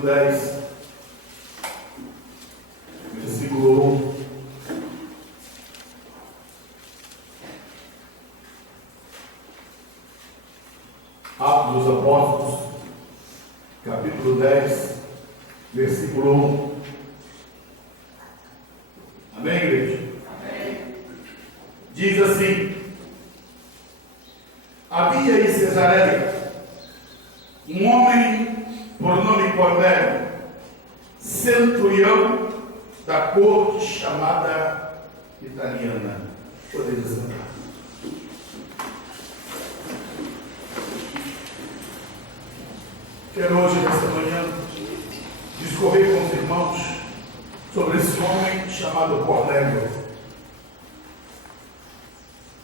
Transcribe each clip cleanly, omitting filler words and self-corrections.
capítulo 10, versículo 1. Atos dos Apóstolos, capítulo 10, versículo 1. Amém, igreja? Amém. Diz assim: havia em Cesareia um homem por nome Cornélio, centurião da corte chamada italiana. Podeis sentar. Quero hoje, nesta manhã, discorrer com os irmãos sobre esse homem chamado Cornélio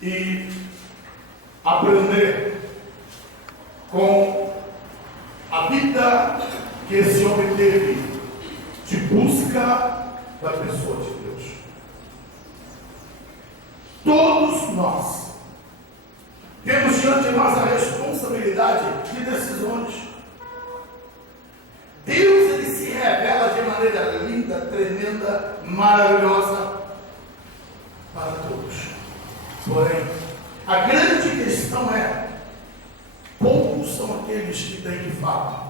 e aprender com a vida que esse homem teve de busca da pessoa de Deus. Todos nós temos diante de nós a responsabilidade de decisões. Deus, ele se revela de maneira linda, tremenda, maravilhosa para todos. Porém, a grande questão é: poucos são aqueles que têm de fato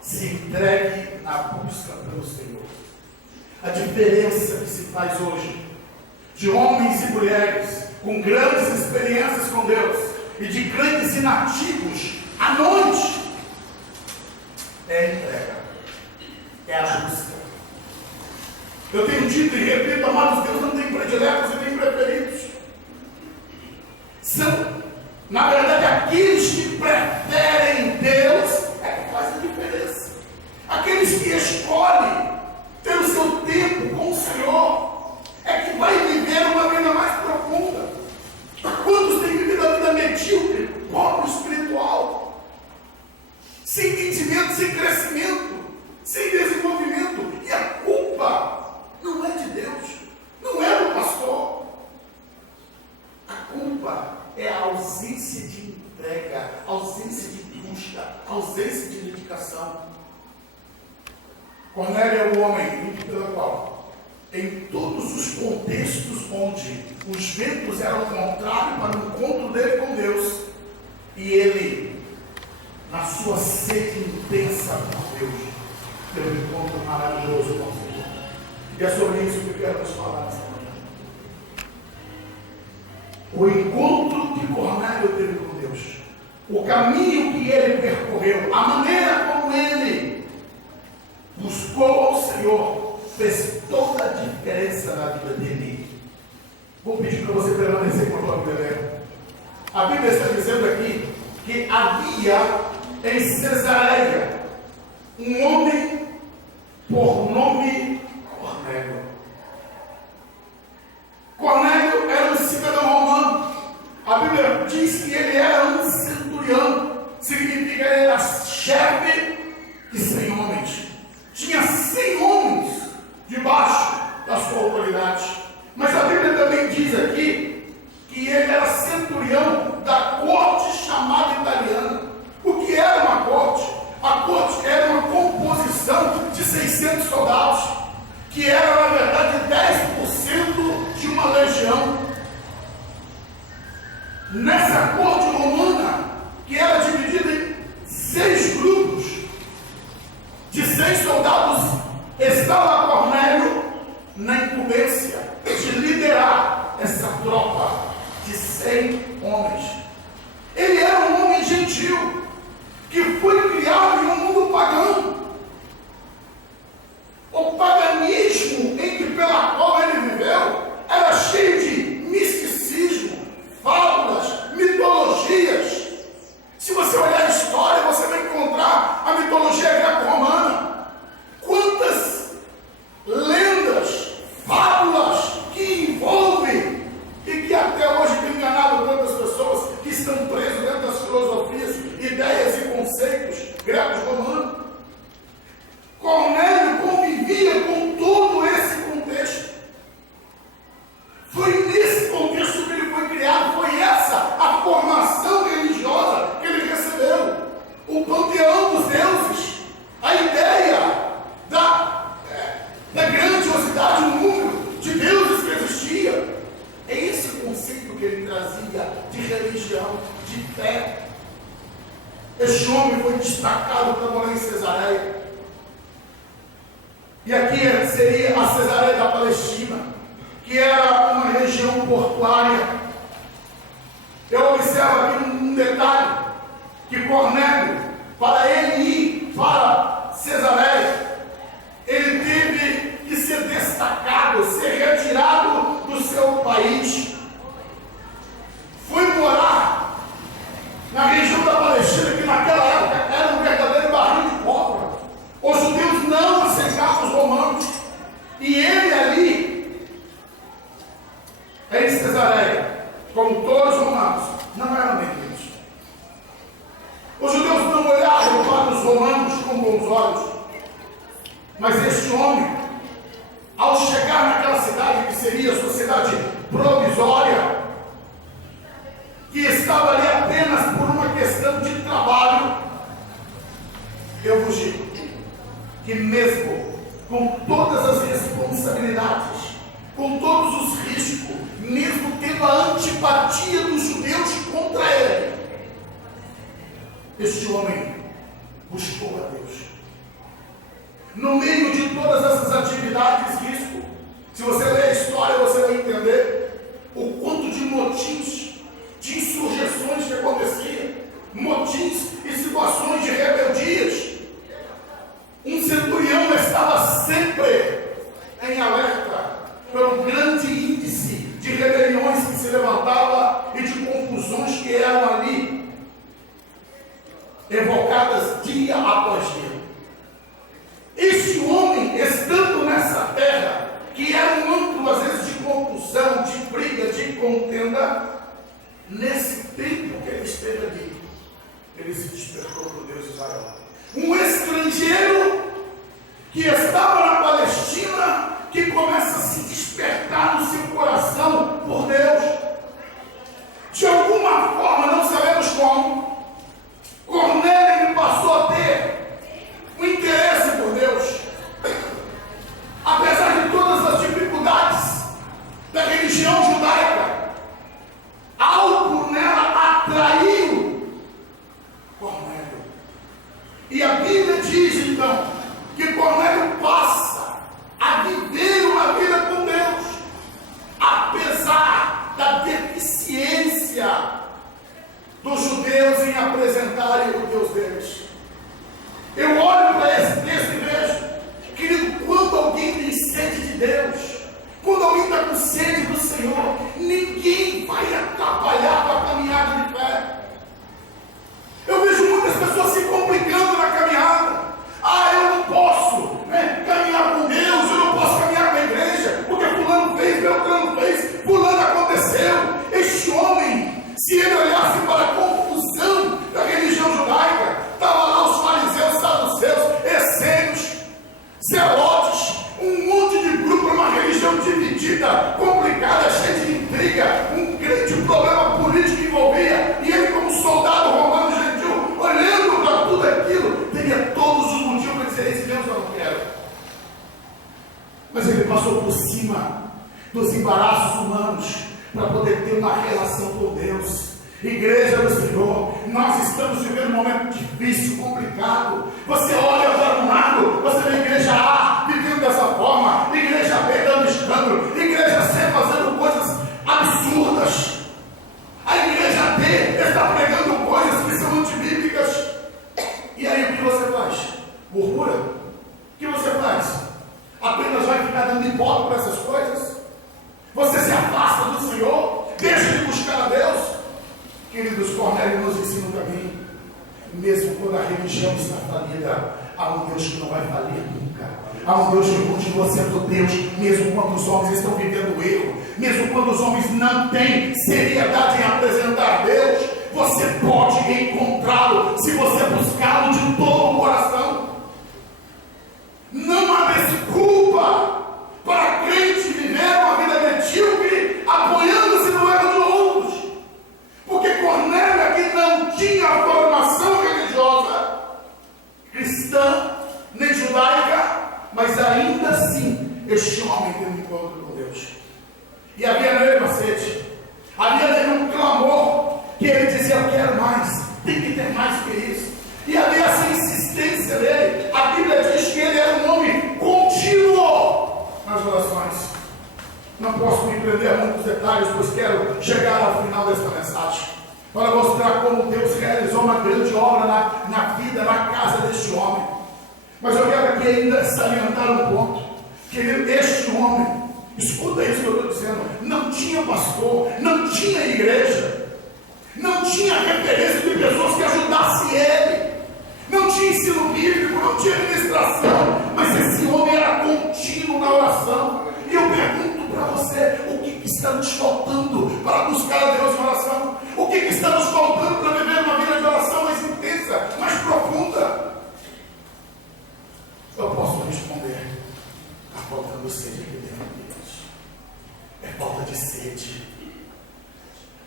se entregue na busca pelo Senhor. A diferença que se faz hoje de homens e mulheres com grandes experiências com Deus e de crentes inativos à noite é a entrega, é a busca. Eu tenho dito e repito, amados, Deus não tem prediletos e tem preferidos. São, na verdade, aqueles que preferem Deus é que faz a diferença. Aqueles que escolhem ter o seu tempo com o Senhor é que vai viver uma vida mais profunda. Quantos têm vivido a vida medíocre, pobre espiritual, sem entendimento, sem crescimento, sem desenvolvimento? E a culpa não é de Deus, não é do pastor. A culpa é a ausência de entrega, a ausência de busca, a ausência de dedicação. Cornélio é o homem pelo qual, em todos os contextos onde os ventos eram contrários para o encontro dele com Deus, e ele, na sua sede intensa por Deus, teve um encontro maravilhoso com o Senhor. E é sobre isso que eu quero nos falar nessa manhã. O encontro que Cornélio teve com Deus, o caminho que ele percorreu, a maneira como ele buscou ao Senhor, fez toda a diferença na vida dele. Vou pedir para você permanecer com a tua Bíblia aberta. A Bíblia está dizendo aqui que havia em Cesareia um homem por nome Cornélio. Cornélio era um cidadão romano. A Bíblia diz que ele era um centurião. Significa que ele era chefe de 100 homens. Tinha 100 homens debaixo da sua autoridade. Mas a Bíblia também diz aqui que ele era centurião da corte chamada italiana. O que era uma corte? A corte era uma composição de 600 soldados, que era, na verdade, 10% de uma legião. Nessa corte romana, que era dividida em 6 grupos, de 6 soldados, estava Cornélio na incumbência de liderar essa tropa de 100 homens. Ele era um homem gentil, que foi criado em um mundo pagão. O paganismo em que pela qual ele viveu era cheio de misticismo, fábulas, mitologias. Se você olhar a história, você vai encontrar a mitologia greco-romana. Quantas lendas, fábulas que envolvem e que até hoje tem enganado tantas pessoas que estão presas dentro das filosofias, ideias e conceitos gregos-romanos. Este homem foi destacado para morar em Cesareia. E aqui seria a Cesareia da Palestina, que era uma região portuária. Eu observo aqui um detalhe, que Cornélio, para ele ir para Cesareia, ele teve que ser destacado, ser retirado do seu país. Foi morar na região da Palestina, que naquela época era um verdadeiro barril de pólvora. Os judeus não aceitavam os romanos. E ele ali, em Cesareia, como todos os romanos, não eram negros. Os judeus não olhavam para os romanos com bons olhos. Mas este homem, ao chegar naquela cidade que seria a sociedade provisória, que estava ali apenas por uma questão de trabalho, eu vos digo que mesmo com todas as responsabilidades, com todos os riscos, mesmo tendo a antipatia dos judeus contra ele, este homem buscou a Deus. No meio de todas essas atividades, risco, se você ler a história, você vai entender o quanto de motins, de insurreições que acontecia, motins e situações de rebeldias. Um centurião estava sempre em alerta pelo grande índice de rebeliões que se levantava e de confusões que eram ali evocadas dia após dia. Este homem, estando nessa terra, que era um âmbito às vezes de confusão, de briga, de contenda, nesse tempo que ele esteve ali, ele se despertou por Deus de Israel. Um estrangeiro que estava na Palestina, que começa a se despertar no seu coração por Deus. De alguma forma, não sabemos como, Cornélio passou a ter um interesse por Deus. Apesar de todas as dificuldades da religião judaica, algo nela atraiu Cornélio. E a Bíblia diz então que Cornélio passa a viver uma vida com Deus, apesar da deficiência dos judeus em apresentarem o Deus deles. Eu olho para esse texto e vejo, querido, quando alguém tem sede de Deus, quando alguém está com sede do Senhor, ninguém vai atrapalhar com a caminhada de fé. Eu vejo muitas pessoas se complicando na caminhada. Eu não posso caminhar com Deus, eu não posso caminhar com a igreja, porque fulano fez, Beltrano fez, fulano aconteceu. Este homem, se ele olhasse para a confusão da religião judaica, estava lá os fariseus, saduceus, essênios, zelotes, um monte de grupo, uma religião dividida, complicada, cheia de intriga, um grande problema político que envolvia, e ele como soldado romano gentil, olhando para tudo aquilo, teria todos os motivos para dizer: esse Deus eu não quero. Mas ele passou por cima dos embaraços humanos para poder ter uma relação com Deus. Igreja do Senhor, nós estamos vivendo um momento difícil, complicado. Você olha para um lado, você vê a igreja A vivendo dessa forma, igreja B dando escândalo, igreja C fazendo coisas absurdas, a igreja D está pregando coisas que são antibíblicas. E aí o que você faz? Murmura? O que você faz? Apenas vai ficar dando ibope para essas coisas? Você se afasta do Senhor? Deixa de buscar a Deus? Queridos, Cornélio nos ensina um caminho. Mesmo quando a religião está falida, há um Deus que não vai falir nunca. Há um Deus que continua sendo Deus, mesmo quando os homens estão vivendo erro, mesmo quando os homens não têm seriedade em apresentar Deus. Você pode encontrá-lo se você buscá-lo de todo o coração. Não há desculpa para crente viver uma vida medíocre, apoiando-se no erro de outros. Porque Cornélio aqui não tinha formação religiosa cristã, nem judaica, mas ainda assim, este homem teve um encontro com Deus. E havia nele uma sede, havia nele um clamor, que ele dizia: eu quero mais, tem que ter mais que isso. Não posso me prender a muitos detalhes, pois quero chegar ao final desta mensagem, para mostrar como Deus realizou uma grande obra na vida, na casa deste homem. Mas eu quero aqui ainda salientar um ponto. Querido, este homem, escuta isso que eu estou dizendo, não tinha pastor, não tinha igreja, não tinha referência de pessoas que ajudassem ele, não tinha ensino bíblico, não tinha ministração, mas esse homem era contínuo na oração. E eu pergunto para você, o que está nos faltando para buscar a Deus em oração? O que está nos faltando para viver uma vida de oração mais intensa, mais profunda? Eu posso responder: está faltando sede aqui dentro de Deus. É falta de sede.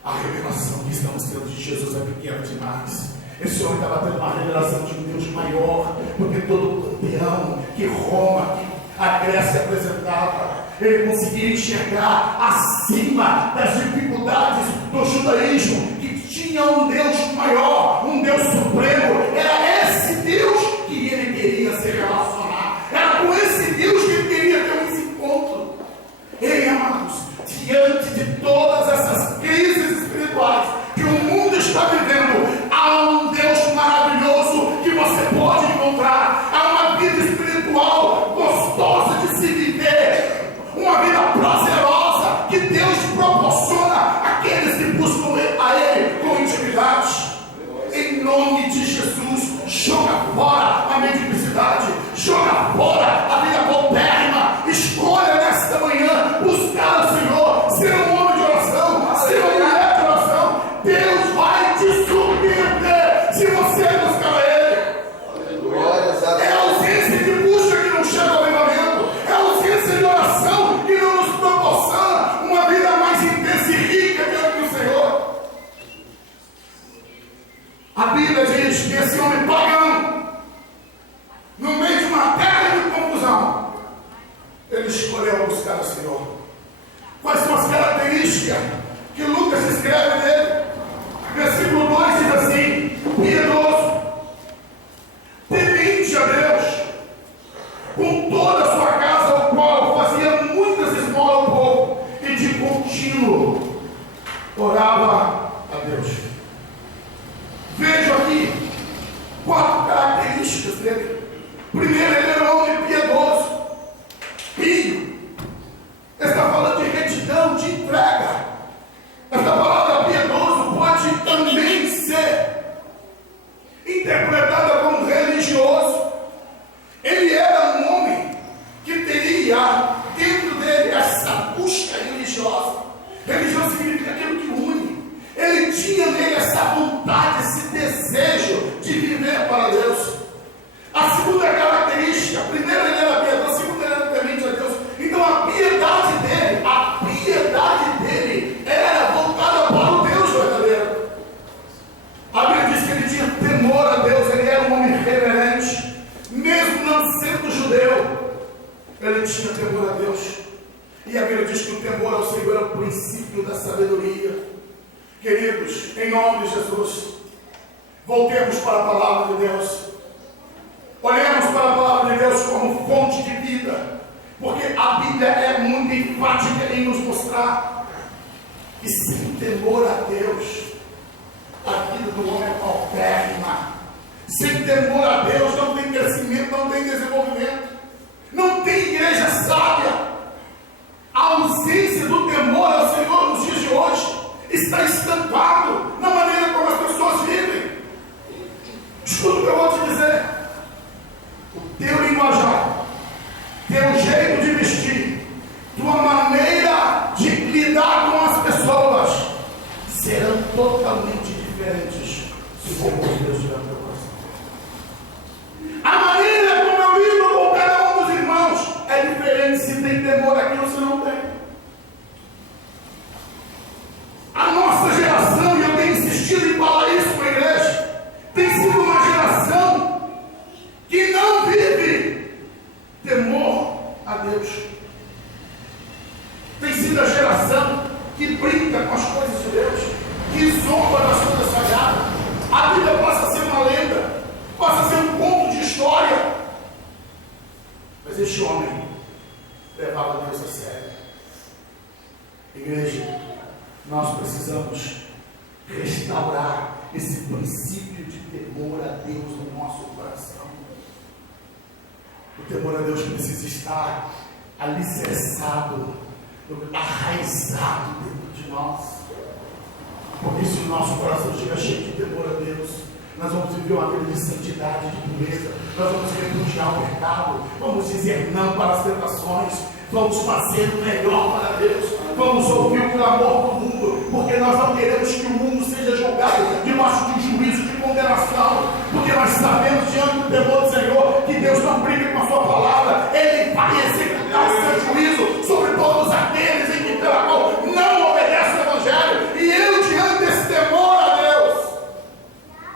A revelação que estamos tendo de Jesus é pequena demais. Esse homem estava tendo uma revelação de um Deus maior do que todo o panteão que Roma, que a Grécia apresentava. Ele conseguia enxergar acima das dificuldades do judaísmo, que tinha um Deus maior, um Deus supremo. Era esse Deus que ele queria se relacionar. Era com esse Deus que ele queria ter esse encontro. Ei, amados, diante de todas essas crises espirituais que o mundo está vivendo, há um Deus maravilhoso que você pode encontrar. Há uma vida espiritual gostosa de se viver, uma vida prazerosa que Deus proporciona àqueles que buscam a Ele com intimidade. Em nome de Jesus, joga fora a mediocridade, joga fora a vida paupérrima. Escolha nesta manhã buscar o Senhor, ser um homem de oração, ser uma mulher de oração. Deus vai te surpreender se você buscar a Ele. É a ausência de busca que não chega ao avivamento, é a ausência de oração que não nos proporciona uma vida mais intensa e rica diante do Senhor. A Bíblia diz que esse homem pagão, no meio de uma terra de confusão, ele escolheu buscar o Senhor. Quais são as características que Lucas escreve dele? Versículo 2 diz assim: piedoso, temente a Deus, com toda a sua casa, o qual fazia muitas esmolas ao povo, e de contínuo orava a Deus. Vejo aqui 4 características dele. Primeiro, ele era um homem piedoso, pio. Está falando de retidão, de entrega. Esta palavra piedoso pode também ser interpretada como religioso. Ele era um homem que teria dentro dele essa busca religiosa. Religião significa aquilo que une. Ele tinha nele essa vontade, esse desejo de viver para Deus. A segunda característica: primeiro ele era piedoso, segundo ele era temente a Deus. Então a piedade dele era voltada para o Deus verdadeiro. A Bíblia diz que ele tinha temor a Deus, ele era um homem reverente, mesmo não sendo judeu, ele tinha temor a Deus. E a Bíblia diz que o temor ao Senhor é o princípio da sabedoria. Queridos, em nome de Jesus, voltemos para a palavra de Deus. Olhemos para a palavra de Deus como fonte de vida, porque a Bíblia é muito enfática em nos mostrar que sem temor a Deus, a vida do homem é paupérrima. Sem temor a Deus não tem crescimento, não tem desenvolvimento, não tem igreja sábia. A ausência do temor ao Senhor nos dias de hoje está estampado na maneira como as pessoas vivem. Escuta o que eu vou te dizer: o teu linguajar, teu jeito de vestir, tua maneira de lidar com as pessoas serão totalmente diferentes se o temor de Deus estiver no teu coração. A maneira como eu lido com cada um dos irmãos é diferente se tem temor aqui ou se não tem. A nossa geração, e eu tenho insistido em falar isso com a igreja, tem sido uma geração que não vive temor a Deus. Tem sido a geração que brinca com as coisas de Deus, que zomba das coisas sagradas. A Bíblia passa a ser uma lenda, passa a ser um conto de história. Mas este homem levava Deus a sério. Igreja, nós precisamos restaurar esse princípio de temor a Deus no nosso coração. O temor a Deus precisa estar alicerçado, arraizado dentro de nós. Porque se o nosso coração estiver cheio de temor a Deus, nós vamos viver uma vida de santidade, de pureza, nós vamos repudiar o pecado, vamos dizer não para as tentações, vamos fazer o melhor para Deus, vamos ouvir o clamor do mundo, porque nós não queremos que o mundo seja julgado debaixo de um juízo de condenação, porque nós sabemos diante do temor do Senhor que Deus não brinca com a sua palavra, Ele vai executar seu juízo sobre todos aqueles em que pela qual não obedece o Evangelho. E eu, diante desse temor a Deus,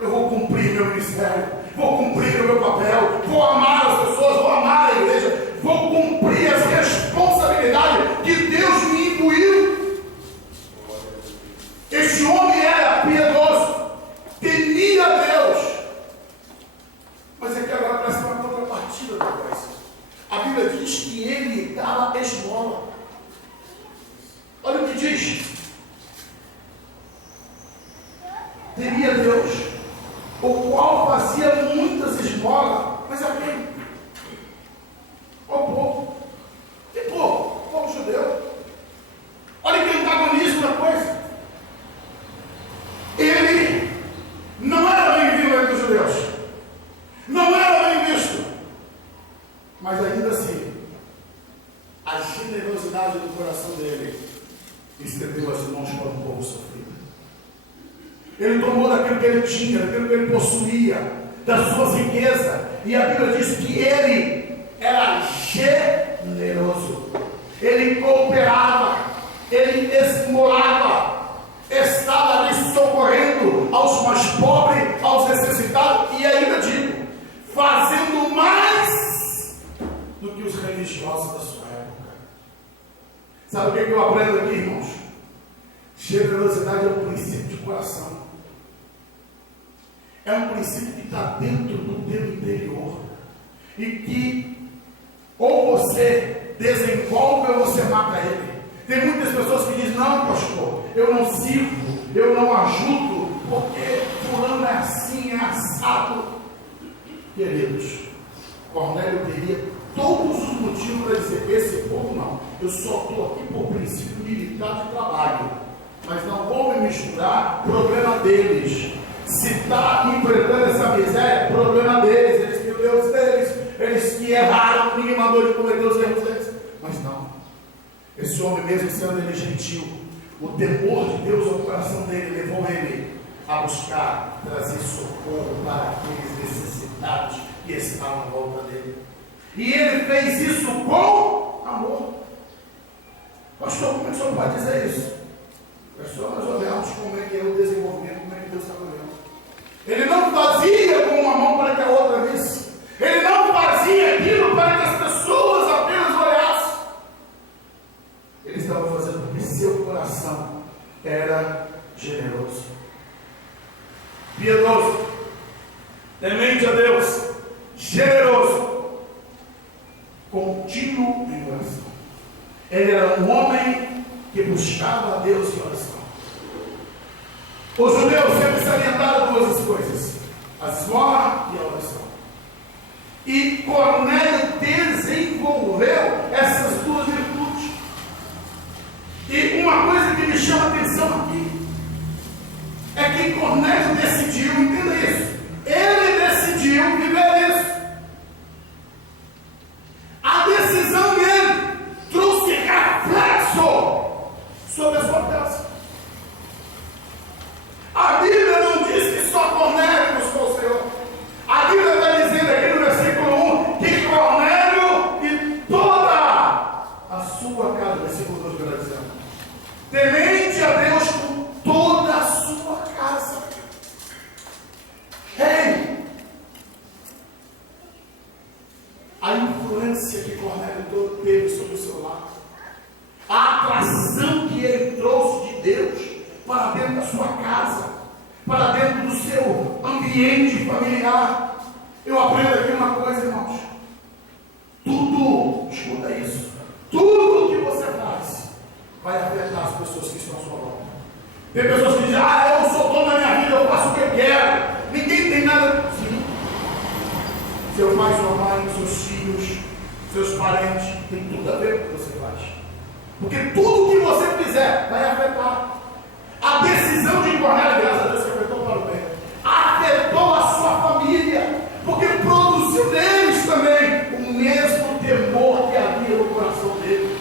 eu vou cumprir meu ministério, vou cumprir o meu papel, vou amar as pessoas, vou amar a igreja, vou cumprir as responsabilidades que Deus me imbuiu. Este homem era piedoso, temia a Deus, mas é que agora parece uma contrapartida da coisa. A Bíblia diz que ele dava esmola. Olha o que diz: temia Deus, o qual fazia muitas esmolas, mas a quem? Ao povo. Que povo? O povo judeu. Olha que antagonismo da coisa. Ele não era bem-vindo entre os judeus, não era bem visto, mas ainda assim, a generosidade do coração dele estendeu as mãos para o povo sofrido. Ele tomou daquilo que ele tinha, daquilo que ele possuía, das suas riquezas, e a Bíblia diz que ele era generoso, ele cooperava, ele esmolava, estava ali socorrendo aos mais pobres, aos necessitados, e ainda digo, fazendo mais do que os religiosos da sua época. Sabe o que eu aprendo aqui, irmãos? Generosidade é um princípio de coração. É um princípio que está dentro do teu interior. E que ou você desenvolve ou você mata ele. Tem muitas pessoas que dizem: não, pastor, eu não sirvo, eu não ajudo, porque fulano é assim, é assado. Queridos, Cornélio teria todos os motivos para dizer: esse povo não, eu só estou aqui por princípio militar de trabalho, mas não vou me misturar, problema deles. Se está enfrentando essa miséria, problema deles, eles que o Deus deles, eles que erraram, ninguém mandou ele cometer os erros deles. Mas não, esse homem, mesmo sendo ele gentil, o temor de Deus ao coração dele levou ele a buscar trazer socorro para aqueles necessitados que estavam em volta dele. E ele fez isso com amor. Pastor, como é que o senhor pode dizer isso? É só nós olharmos como é que é o desenvolvimento, como é que Deus está olhando. Ele não fazia com uma mão para que a outra visse. Ele não fazia aquilo para que as pessoas apenas olhassem. Ele estava fazendo porque seu coração era generoso, piedoso, temente a Deus, generoso, contínuo em oração. Ele era um homem que buscava a Deus em oração. Os judeus sempre salientaram duas coisas: a esmola e a oração. E Cornélio desenvolveu essas duas virtudes. E uma coisa que me chama a atenção aqui é que Cornélio decidiu, entenda isso, ele decidiu viver isso. A decisão dele trouxe reflexo sobre a sua casa. A Bíblia não diz que só Cornélio buscou o Senhor. A Bíblia está dizendo aqui no versículo 1 que Cornélio e toda a sua casa, versículo 2 está dizendo, temente a Deus com toda a sua casa. Ei! A influência que Cornélio teve sobre o seu lar, a atração que ele trouxe de Deus para dentro da sua casa, para dentro do seu ambiente familiar. Eu aprendo aqui uma coisa, irmãos: tudo, escuta isso, tudo que você faz vai afetar a pessoas que estão à sua volta. Tem pessoas que dizem, eu sou dono da minha vida, eu faço o que eu quero. Ninguém tem nada. Sim. Seu pai, sua mãe, seus filhos, seus parentes, tem tudo a ver com o que você faz. Porque tudo que você fizer vai afetar. A decisão de Cornélio, graças a Deus, que afetou para o bem, afetou a sua família, porque produziu neles também o mesmo temor que havia no coração dele.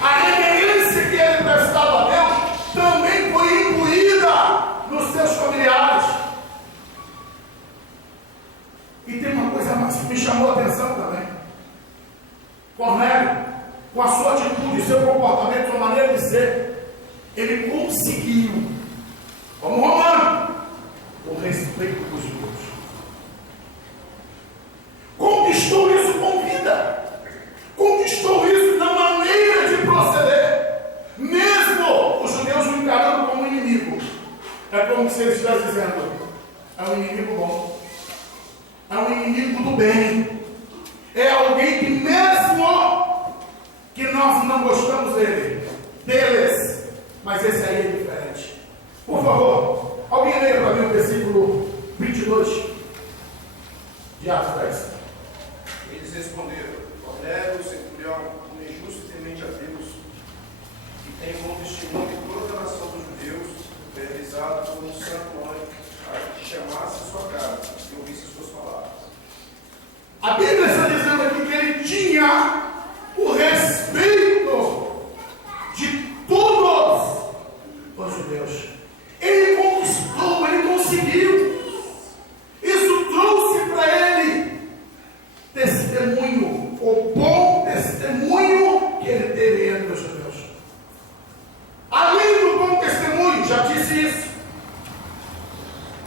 A reverência que ele prestava a Deus também foi incluída nos seus familiares. E tem uma coisa mais que me chamou a atenção também. Cornélio, com a sua atitude, seu comportamento, sua maneira de ser, ele conseguiu, como romano, o respeito dos outros. Conquistou isso com vida. Conquistou isso na maneira de proceder. Mesmo os judeus o encarando como inimigo. É como se ele estivesse dizendo, é um inimigo bom. É um inimigo do bem. É alguém que mesmo que nós não gostamos deles, mas esse aí é diferente. Por favor, alguém leia para mim o versículo 22 de Atos 10. Eles responderam: Cornélio, centurião, um justo e temente a Deus, que tem como testemunho de toda a nação dos judeus, realizado por um santo anjo, a que chamasse a sua casa e ouvisse as suas palavras. A Bíblia está dizendo aqui que ele tinha o respeito de todos os judeus. Ele conquistou, ele conseguiu. Isso trouxe para ele testemunho, o bom testemunho que ele teve entre os judeus. Além do bom testemunho, já disse isso,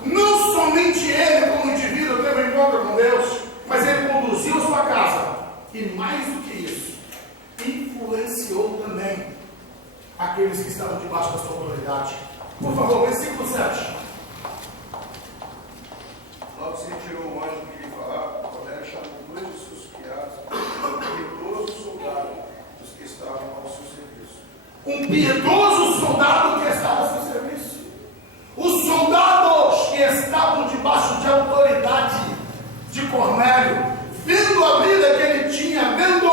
não somente ele como indivíduo teve um encontro com Deus, mas ele conduziu a sua casa, e mais do que isso, influenciou também aqueles que estavam debaixo da sua autoridade. Por favor, versículo 7. Logo se retirou o anjo que lhe falava. Cornélio chamou 2 de seus criados, um piedoso soldado dos que estavam ao seu serviço. Um piedoso soldado que estava ao seu serviço. Os soldados que estavam debaixo de autoridade de Cornélio, vendo a vida que ele tinha, vendo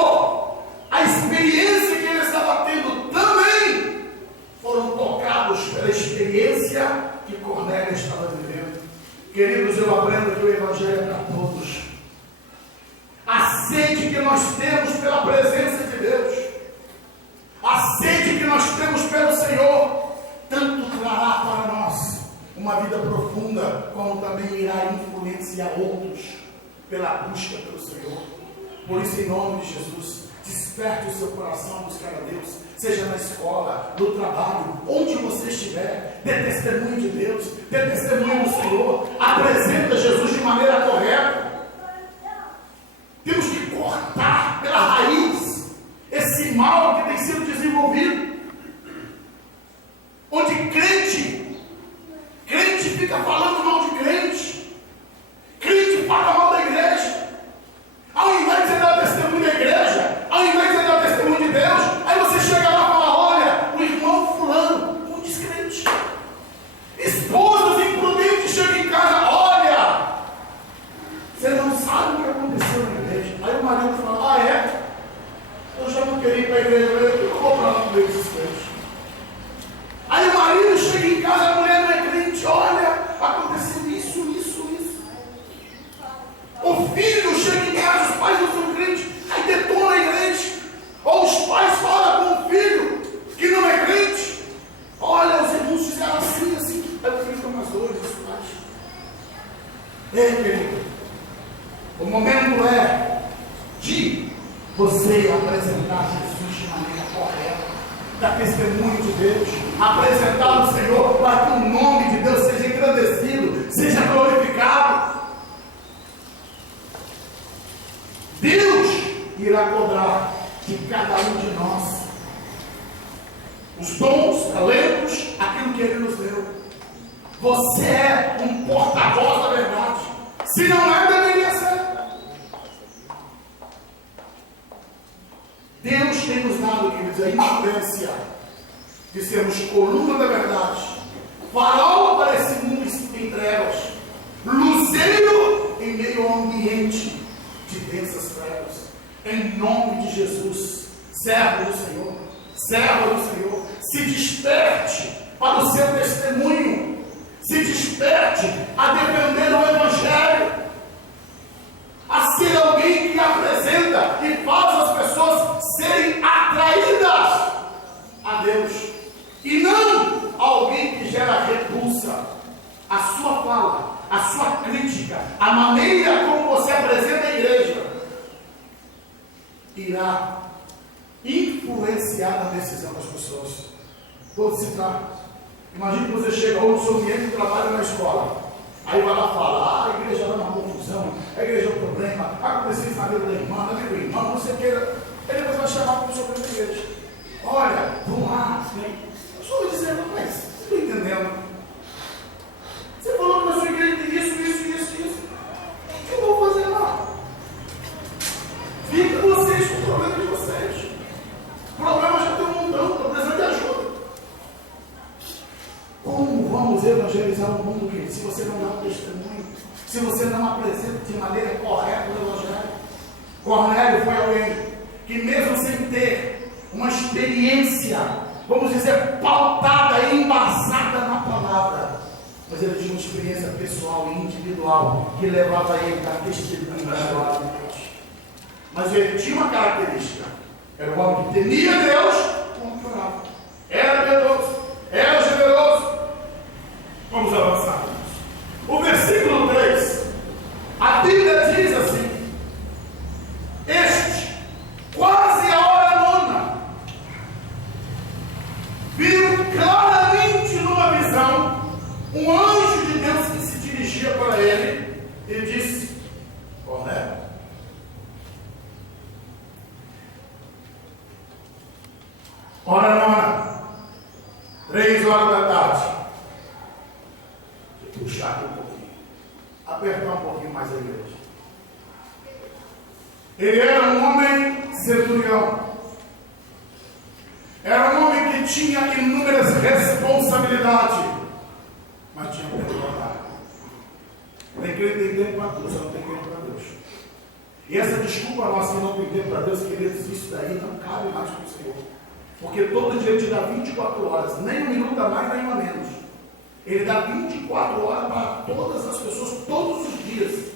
a experiência que ele estava tendo, também foram tocados pela experiência que Cornélio estava vivendo. Queridos, eu aprendo que o Evangelho é para todos. A sede que nós temos pela presença de Deus, a sede que nós temos pelo Senhor, tanto trará para nós uma vida profunda, como também irá influenciar outros pela busca pelo Senhor. Por isso, em nome de Jesus, desperte o seu coração a buscar a Deus, seja na escola, no trabalho, onde você estiver, dê testemunho de Deus, dê testemunho do Senhor, apresenta Jesus de maneira correta. Temos que cortar pela raiz esse mal que tem sido desenvolvido, onde crente fica falando mal de crente fala mal da igreja. Ao invés de dar testemunho da igreja, ao invés de dar testemunho de Deus, aí você chega lá e fala: olha, o irmão fulano, um descrente. Esposas imprudentes chegam em casa: olha, você não sabe o que aconteceu na igreja. Aí o marido fala: é? Eu já não queria ir para a igreja, eu não vou para lá com esses crentes. Aí o marido chega em casa, a mulher não é crente: olha, aconteceu isso. O filho chega em casa, os pais não são crentes, aí detona a igreja. Ou os pais falam com o filho que não é crente: olha, os irmãos fizeram assim. Aí o filho fica mais doido, os pais. Ei, querido, o momento é de você apresentar Jesus de maneira correta, dar testemunho de Deus, apresentar o Senhor para que o nome de Deus seja engrandecido, seja glorificado. Deus irá cobrar de cada um de nós os dons, talentos, aquilo que Ele nos deu. Você é um porta-voz da verdade. Se não é, deveria ser. Deus tem nos dado, queridos, a influência de sermos coluna da verdade, farol para esse mundo em trevas, luzeiro em meio ao ambiente de densas trevas. Em nome de Jesus, servo do Senhor, servo do Senhor, se desperte para o seu testemunho, se desperte a defender o Evangelho, a ser alguém que apresenta e faz as pessoas serem atraídas a Deus, e não alguém que gera repulsa. A sua fala, a sua crítica, a maneira como você apresenta a igreja irá influenciar a decisão das pessoas. Vou citar: imagine que você chega ou no seu ambiente de trabalho na escola, aí vai lá e fala: a igreja está uma confusão, a igreja é um problema, aconteceu isso na vida da irmã, na vida do irmão, não sei o que. Ele depois vai chamar para o seu da igreja: olha, vamos lá, eu estou dizendo, mas você está entendendo? Você falou que na sua igreja tem isso. O que eu vou fazer lá? Fica vocês com o problema de vocês. O problema já tem um montão, estou precisando de ajuda. Como vamos evangelizar o mundo, querido, se você não dá o testemunho, se você não apresenta de maneira correta o evangelho? Cornélio foi alguém que, mesmo sem ter uma experiência, vamos dizer, pautada e embasada na palavra, mas ele tinha uma experiência pessoal e individual que levava ele a testemunho da glória de Deus. Mas ele tinha uma característica: era um homem que temia Deus, como chorava, era piedoso, era generoso. Vamos avançar. O versículo 3, a Bíblia diz assim: este, quase a hora nona, viu claramente numa visão um anjo de Deus que se dirigia para ele e disse: Cornélio. Hora nona, 3 horas da tarde. Deixa eu puxar aqui um pouquinho, apertar um pouquinho mais a igreja. Ele era um homem centurião, era um homem que tinha inúmeras responsabilidades, mas tinha tempo para dar. Tem tempo para Deus, não tem tempo para Deus. E essa desculpa nossa que não tem tempo para Deus, queridos, isso daí não cabe mais para o Senhor. Porque todo dia ele te dá 24 horas, nem um minuto a mais, nem um a menos. Ele dá 24 horas para todas as pessoas, todos os dias.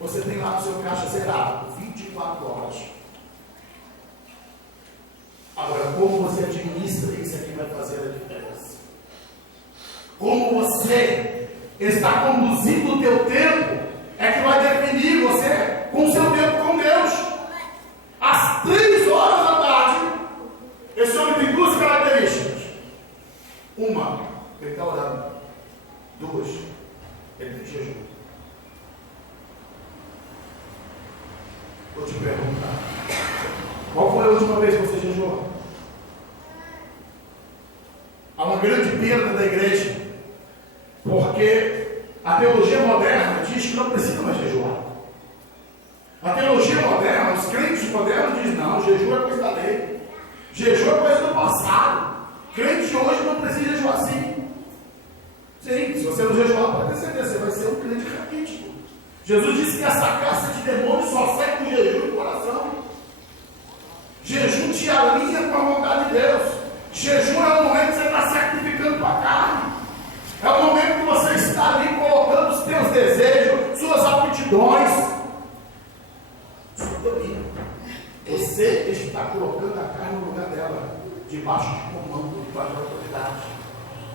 Você tem lá no seu caixa zerado, 24 horas. Agora, como você administra isso aqui vai fazer a diferença. Como você está conduzindo o teu tempo é que vai definir você com o seu tempo com Deus. Às 3 horas da tarde, esse homem tem 2 características. Uma, ele está orando. 2, ele tem jejum. Vou te perguntar: qual foi a última vez que você jejuou? Há uma grande perda da igreja, porque a teologia moderna diz que não precisa mais jejuar. A teologia moderna, os crentes modernos dizem: não, jejum é coisa da lei, jejum é coisa do passado. Crente de hoje não precisa jejuar assim. Sim, se você não jejuar, pode ter certeza, você vai ser um crente raquítico. Jesus disse que essa caça de demônios só sai com jejum e coração. Jejum te alinha com a vontade de Deus. Jejum é o momento que você está sacrificando a carne. É o momento que você está ali colocando os teus desejos, suas aptidões. Sua domínio. Você está colocando a carne no lugar dela, debaixo de comando, debaixo de autoridade.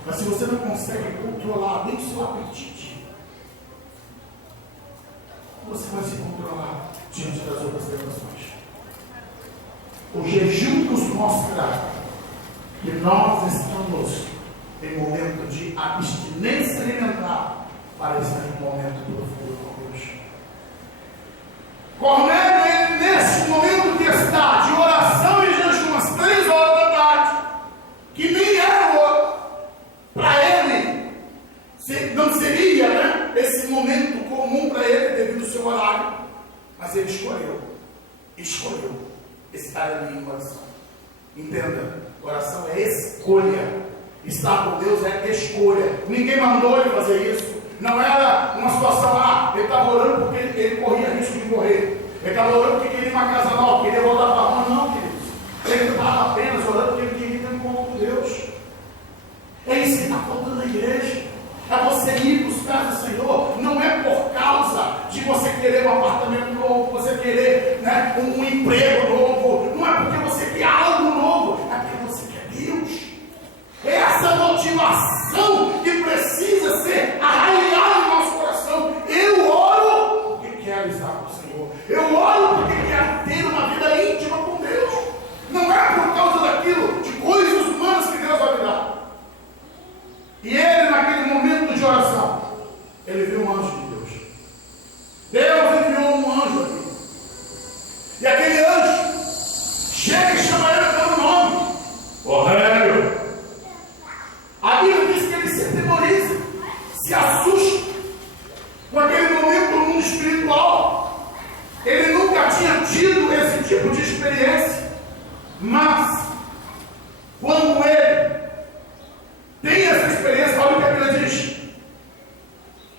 Mas se você não consegue controlar nem o seu apetite, você vai se controlar diante das outras tentações. O jejum nos mostra que nós estamos em momento de abstinência alimentar para estar em momento profundo com Deus. Cornélio, nesse momento que está de oração e jejum às 3 horas da tarde, que nem era para ele, não seria, né, esse momento comum para ele devido ao seu horário, mas ele escolheu estar ali em oração. Entenda, oração é escolha. Estar com Deus é escolha. Ninguém mandou ele fazer isso. Não era uma situação, ele estava orando porque ele corria risco de morrer. Ele estava orando porque queria uma casa nova, queria voltar para Roma. Não, queridos. Ele estava apenas orando porque ele queria ter um encontro com Deus. É isso que está faltando na igreja. É você ir buscar o Senhor. Não é por causa de você querer um apartamento novo, você querer, né, um emprego novo. Não é porque você quer algo novo, é porque você quer Deus. Essa motivação que precisa ser arraigada no nosso coração. Eu oro porque quero estar com o Senhor. Eu oro porque quero ter uma vida íntima com Deus. Não é por causa daquilo, de coisas humanas que Deus vai me dar. E ele, naquele momento de oração, ele viu um anjo de Deus. Deus enviou um anjo aqui. E aquele anjo chega e chama ele pelo nome. Cornélio. A Bíblia diz que ele se atemoriza, se assusta com aquele momento do mundo espiritual. Ele nunca tinha tido esse tipo de experiência. Mas, quando ele tem essa experiência, olha o que a Bíblia diz.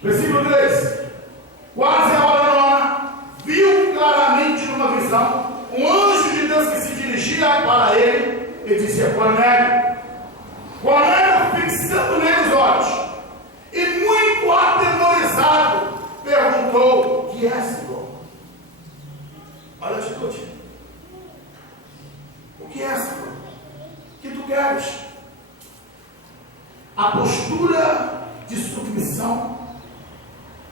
Versículo 3. Quase a hora nona, viu claramente numa visão um anjo de Deus que se dirigia para ele e dizia: Cornélio. Cornélio, fixando nele os olhos e muito atemorizado, perguntou: que é, Senhor? Olha a atitude. O que é, Senhor? O que tu queres? A postura de submissão.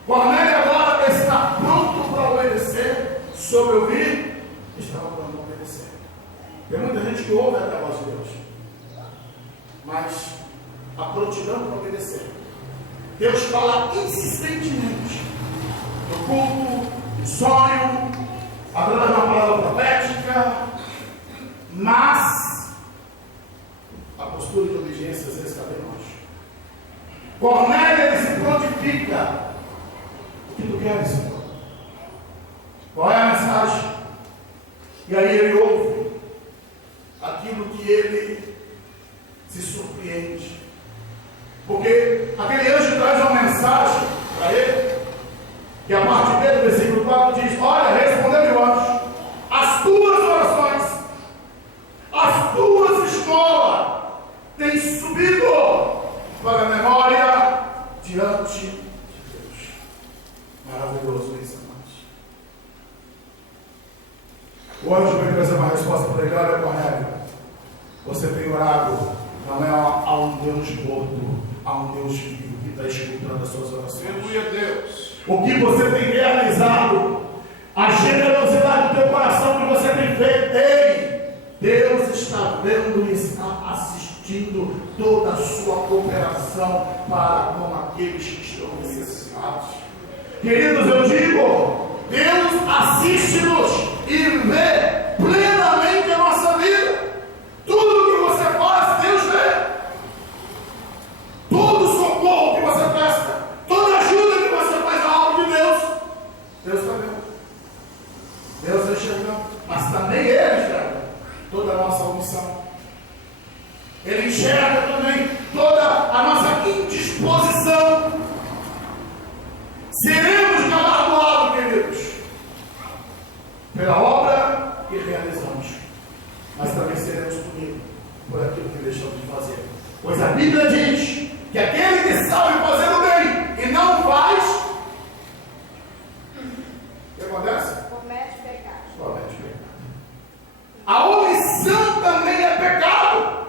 Cornélio agora está pronto para obedecer. Sobre ouvir, estava pronto para obedecer. Tem muita gente que ouve até a voz de Deus, mas a prontidão para obedecer. Deus fala insistentemente no culto, no sonho, através de uma palavra profética, mas a postura de obediência às vezes cabe em nós. Cornélio, ele se prontifica. O que tu queres, Senhor? Qual é a mensagem? E aí ele ouve aquilo que ele se surpreende. Porque aquele anjo traz uma mensagem para ele, que a parte dele, do versículo 4, diz: olha, respondeu-lhe o anjo, as tuas orações, as tuas esmolas têm subido para a memória diante de Deus. Maravilhoso isso, amados. O anjo veio trazer uma resposta para ele: olha, Cornélio, você tem orado, não é a um Deus morto, a um Deus vivo que está escutando as suas orações. Aleluia a Deus. O que você tem realizado, a generosidade do teu coração que você tem feito, ei, Deus está vendo e está assistindo toda a sua cooperação para com aqueles que estão necessitados. Queridos, eu digo, Deus assiste-nos e vê plenamente a nossa vida. Tudo que você faz, Deus vê. Todo socorro que você presta, toda ajuda que você faz à obra de Deus, Deus está vendo. Deus está enxergando, mas também Ele enxerga toda a nossa omissão. Ele enxerga também toda a nossa indisposição. Seremos galardoados, queridos, pela obra que realizamos, mas também seremos punidos por aquilo que deixamos de fazer. Pois a Bíblia diz que aquele que sabe fazer o bem e não faz, o que acontece? Comete pecado. Comete pecado. A omissão também é pecado.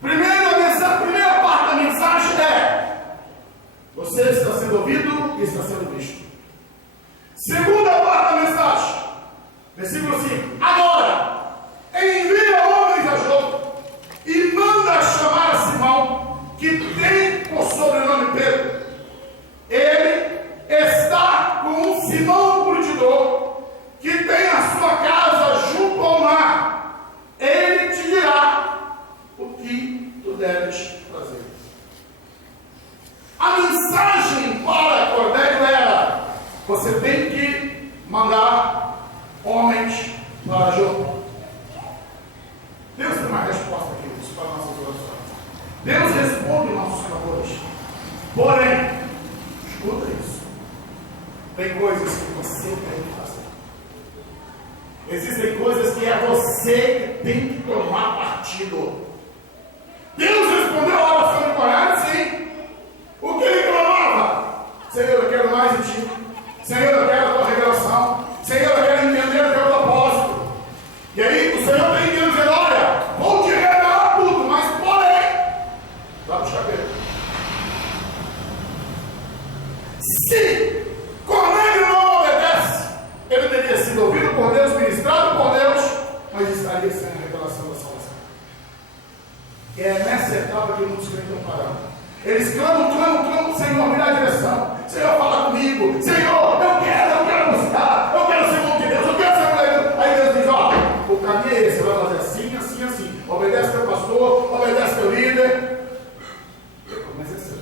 Primeira parte da mensagem é: você está sendo ouvido e está sendo visto. Segunda parte da mensagem, versículo 5: agora envia homens a Jope e manda chamar a Simão, que tem por sobrenome Pedro. Ele está com um Simão curtidor, que tem a sua casa junto ao mar. Ele te dirá o que tu deves fazer. A mensagem para Cornélio era: você tem que mandar homens para Jope. Deus tem uma resposta aqui nisso. Tem coisas que você tem que fazer. Existem coisas que é você que tem que tomar partido. Deus respondeu a oração de Cornélio, sim. O que ele clamava? Senhor, eu quero mais de ti. Senhor, eu quero a tua revelação. Senhor, eu quero entender o teu propósito. E aí o Senhor tem que dizer, olha, vou te revelar tudo, mas porém, vai buscar Pedro. Se Cornélio não obedece, ele teria sido ouvido por Deus, ministrado por Deus, mas estaria sem a revelação da salvação. E é nessa etapa que muitos crentes estão parando. Eles clamam, Senhor, me dá a direção. Senhor, fala comigo. Senhor, eu quero buscar. Eu quero ser homem de Deus. Eu quero ser mulher de Deus. Aí Deus diz, ó, o caminho é esse. Você vai fazer assim, assim, assim. Obedece teu pastor, obedece teu líder. Mas esse é o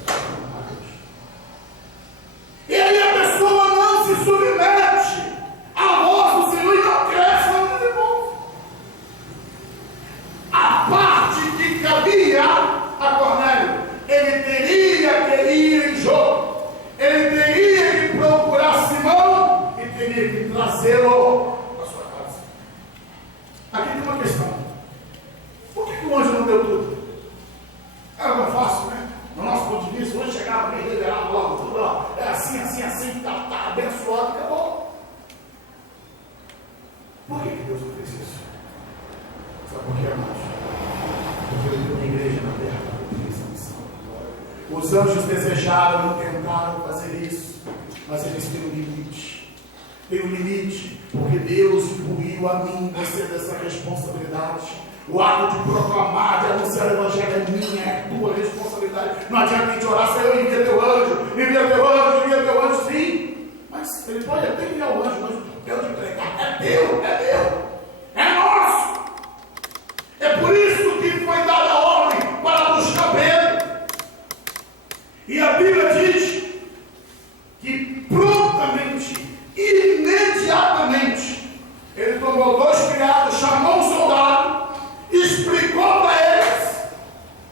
e aí a pessoa não se submete à voz do Senhor e não cresce, não desenvolve. A parte que cabia a Cornélio, ele teria que ir em jogo, ele teria que procurar Simão e teria que trazê-lo para sua casa. Aqui tem uma questão: por que o anjo não deu tudo? Era mais fácil, né? No nosso ponto de vista, o anjo chegava bem liberado logo, tudo lá, é assim, tá abençoado, acabou. Por que Deus não fez isso? Sabe por quê, irmãos? Porque ele deu uma igreja na terra para cumprir essa missão. Os anjos desejaram e tentaram fazer isso, mas eles têm um limite. Tem um limite, porque Deus imbuiu a mim e você dessa responsabilidade. O ato de proclamar, de anunciar o evangelho é minha, é tua responsabilidade. Não adianta a gente orar, Senhor, envia teu anjo, sim. Mas ele pode até enviar o anjo, mas Deus entregar é teu, é nosso. É por isso que foi dada a ordem para buscar Pedro. E a Bíblia diz que prontamente, imediatamente, ele tomou 2 criados, chamou um soldado, explicou para eles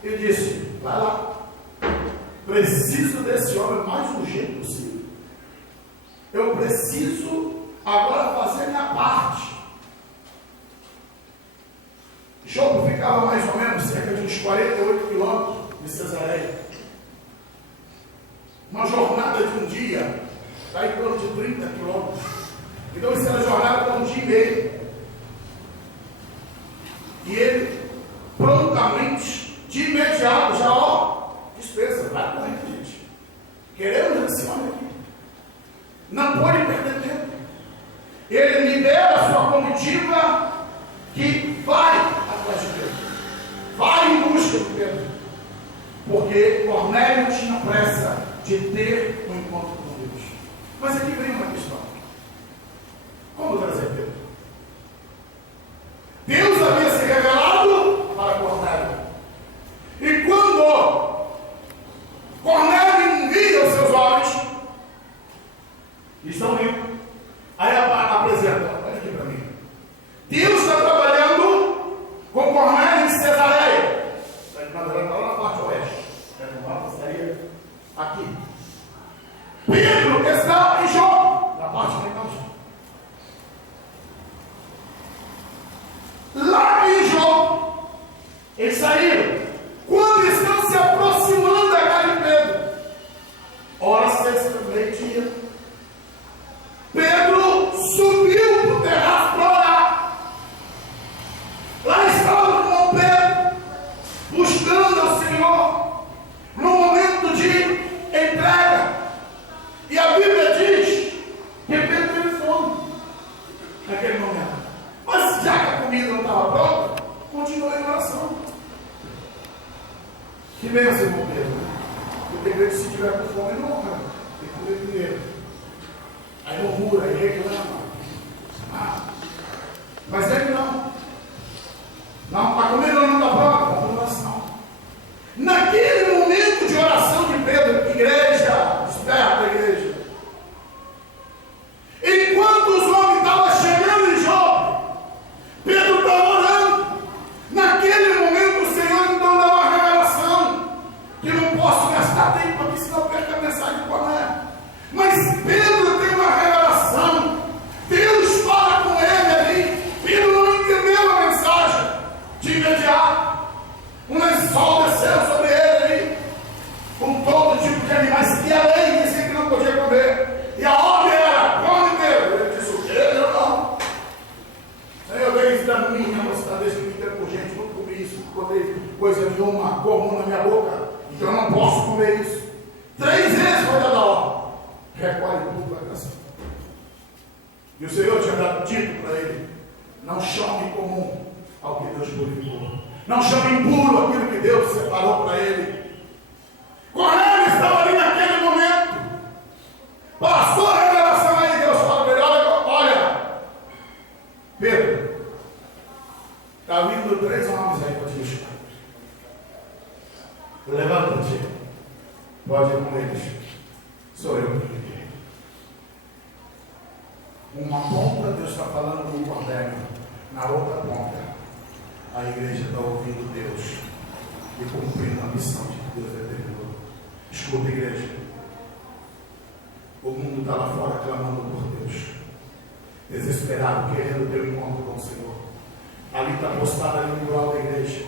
e disse: vai lá, preciso desse homem mais urgente possível. Eu preciso agora fazer minha parte. Jogo ficava mais ou menos cerca de uns 48 quilômetros de Cesareia. Uma jornada de um dia, está em torno de 30 quilômetros. Então isso era jornada para um dia e meio. E ele prontamente, de imediato, já despesa, vai correndo, gente. Queremos esse homem aqui. Não pode perder tempo. Ele libera a sua comitiva que vai atrás de Pedro. Vai em busca de Pedro. Porque Cornélio tinha pressa de ter um encontro com Deus. Mas aqui vem uma questão: como trazer Pedro? Deus havia se revelado para Cornélio. E quando Cornélio envia os seus homens, estão indo, aí apresenta: olha aqui para mim. Deus está trabalhando com Cornélio em Cesareia. Está trabalhando lá na parte oeste. Estaria aqui. Pedro está em jogo, na parte oriental. Lá em jogo, eles saíram. Quando estão se aproximando da casa de Pedro, hora sexta, meio-dia, Pedro subiu para o terraço para orar. Lá estava com Pedro, buscando ao Senhor, no momento de entrega. E a Bíblia diz que Pedro teve fome naquele momento. Mas já que a comida não estava pronta, continuou em oração. Que bênção, irmão Pedro. Porque tem que se tiver com fome, não honra. Tem que comer primeiro. Aí murmura, aí reclama. Mas ele não. Não, a comida não está pronta, com oração. Naquele momento de oração de Pedro, igreja, desperta a igreja. Enquanto os homens estavam chegando em Jope, Pedro estava orando. Naquele momento o Senhor então dá uma revelação. vai dar certo. E o Senhor tinha dado dito para ele: não chame comum ao que Deus purificou. Não chame impuro aquilo que Deus separou para ele. Cornélio estava ali naquele momento. Passou a revelação aí. Deus fala para ele: olha, Pedro, está vindo 3 homens aí para te buscar. Levanta-te. Pode ir com eles. Sou eu que liguei. Uma ponta Deus está falando com o Cornélio. Na outra ponta, a igreja está ouvindo Deus e cumprindo a missão que Deus determinou. Escuta, igreja. O mundo está lá fora clamando por Deus, desesperado, querendo ter um encontro com o Senhor. Ali está postada ali no mural da igreja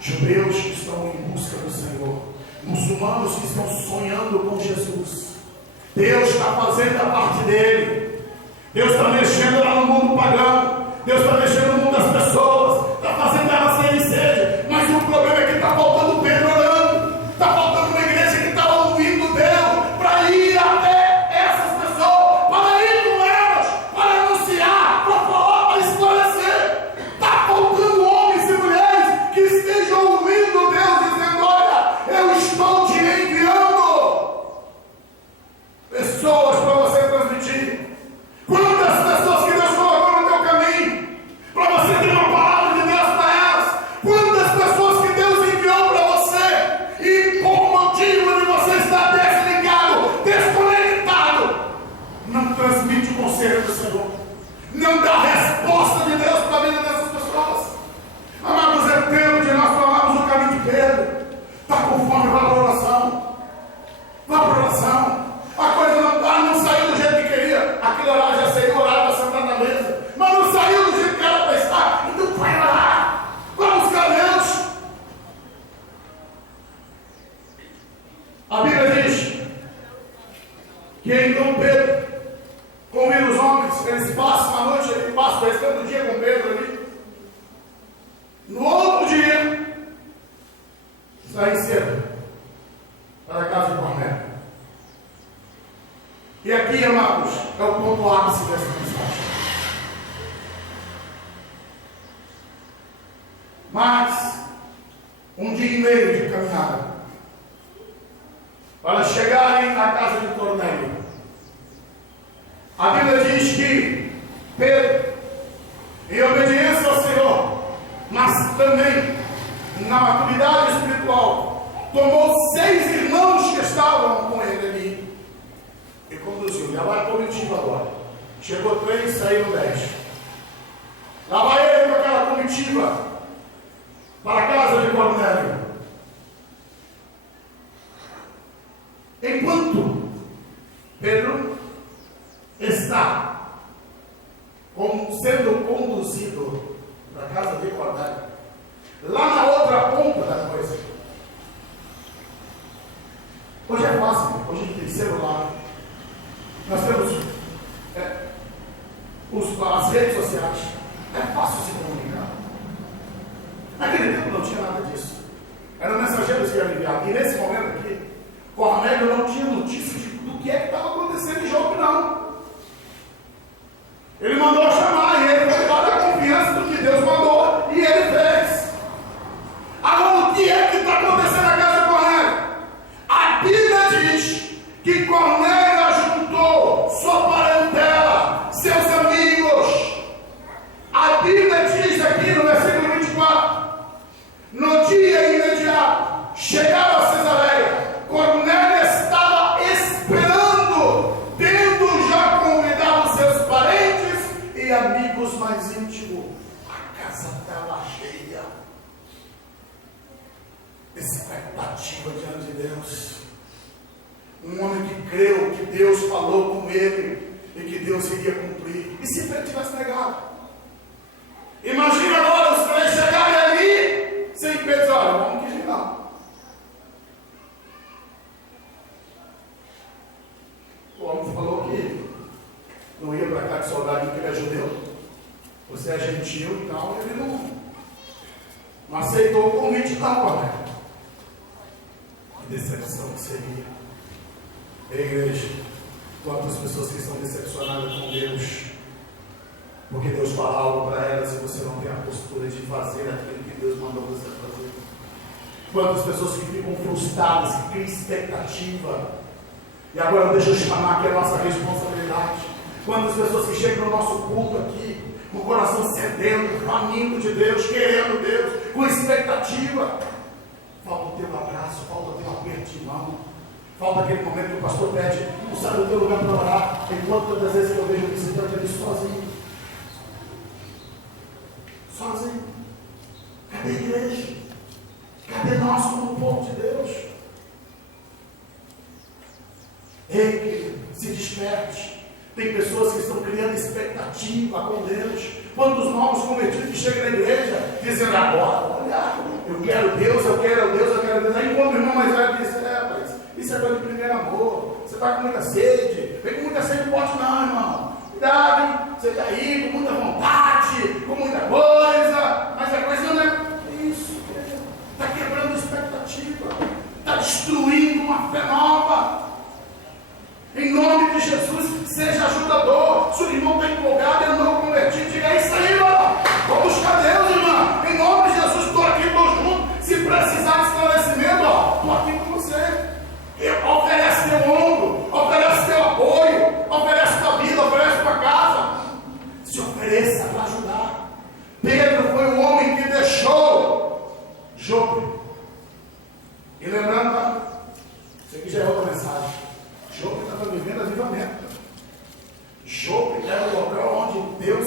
judeus que estão em busca do Senhor, muçulmanos que estão sonhando com Jesus. Deus está fazendo a parte dele. Deus está mexendo lá no mundo pagão. Deus está mexendo no mundo das pessoas, está fazendo elas terem sede. Mas o problema é que está faltando Pedro orando. Está faltando uma igreja que está ouvindo Deus para ir até essas pessoas, para ir com elas, para anunciar, para falar, para esclarecer. Está faltando homens e mulheres que estejam ouvindo Deus dizendo: olha, eu estou te enviando pessoas para você transmitir. Quantas pessoas que Deus colocou no teu caminho para você ter uma palavra de Deus para elas? Quantas pessoas que Deus enviou para você e por motivo de você estar desligado, desconectado, não transmite o conselho do Senhor, não dá resposta de Deus para a vida dessas pessoas. Amados, é tempo de nós falarmos o caminho de Pedro. Está com fome, vá para a oração. Vá para a oração. A coisa não saiu do jeito que queria. Aquilo lá já seria orar para sentar na mesa, mas não saiu do jeito que era para estar. Então vai orar. Vamos buscar Deus. A Bíblia diz que então Pedro convida os homens, eles passam a noite, eles passam o restante do dia com Pedro ali. No outro dia, saem cedo para a casa de Cornélio. E aqui, amados, é o ponto ápice dessa mensagem. Mas, um dia e meio de caminhada, para chegarem à casa de Cornélio, a Bíblia diz que Pedro, em obediência ao Senhor, mas também na maturidade espiritual, tomou 6 irmãos que estavam com ele ali e conduziu. Já vai comitiva agora. Chegou 3, saíram 10. Lá vai ele com aquela comitiva para a casa de Cornélio. Enquanto Pedro está sendo conduzido para a casa de Cornélio, lá na outra ponta da coisa. Hoje é fácil, hoje a gente tem celular. Nós temos as redes sociais. É fácil se comunicar. Naquele tempo não tinha nada disso. Eram mensageiros que iam enviar. E nesse momento aqui, Cornélio não tinha notícia do que é que estava acontecendo em Jope, não. Ele mandou chamar e ele foi dar a confiança do que Deus mandou e ele fez. Agora, o que é que está acontecendo na casa de Cornélio? A Bíblia diz que Cornélio ajuntou sua parentela, seus amigos. A Bíblia diz aqui no versículo 24: no dia imediato, chegaram a Cesareia. Cornélio estava esperando, tendo já convidado seus parentes e amigos mais íntimos. A casa estava cheia. Expectativa diante de Deus. Um homem que creu que Deus falou com ele e que Deus iria cumprir. E se ele tivesse negado? Imagina agora os 3 chegarem ali sem Pedro: olha, vamos que não. O homem falou que não ia para cá de soldado porque ele é judeu. Você é gentil, então ele não aceitou o convite, não, Cornélio. Que decepção que seria. Igreja, Quantas pessoas que estão decepcionadas com Deus, porque Deus fala algo para elas e você não tem a postura de fazer aquilo que Deus mandou você fazer. Quantas pessoas que ficam frustradas, que criam expectativa. E agora deixa eu chamar aqui a nossa responsabilidade. Quantas pessoas que chegam no nosso culto aqui, com o coração sedento, faminto de Deus, querendo Deus, com expectativa. Falta o teu abraço, falta o teu aperto de mão. Falta aquele momento que o pastor pede, não sabe o teu lugar para orar. Enquanto todas as vezes eu vejo o visitante ali sozinho. Sozinho. Cadê a igreja? Cadê nós como povo de Deus? Ei, querido, se desperte. Tem pessoas que estão criando expectativa com Deus. Quantos novos convertidos que chegam na igreja dizendo agora, olha, eu quero Deus, eu quero Deus, eu quero Deus. Aí quando o irmão mais velho diz, mas isso é coisa de primeiro amor. Você está com muita sede. Vem com muita sede, não pode não, irmão. Cuidado, hein? Você está aí com muita vontade, com muita coisa, mas a coisa não é isso. Está quebrando expectativa. Está destruindo uma fé nova. Em nome de Jesus, seja ajudador. Se o irmão está empolgado, ele não convertido, diga, é isso aí, irmão. Vou buscar Deus, irmão. Em nome de Jesus, estou aqui, estou junto. Se precisar de esclarecimento, estou aqui com você. Oferece teu ombro, oferece teu apoio, oferece tua vida, oferece tua casa. Se ofereça para ajudar. Pedro foi o homem que deixou Jope. E lembrando, isso aqui já é outra mensagem. Jope estava vivendo avivamento. Jope era o local onde Deus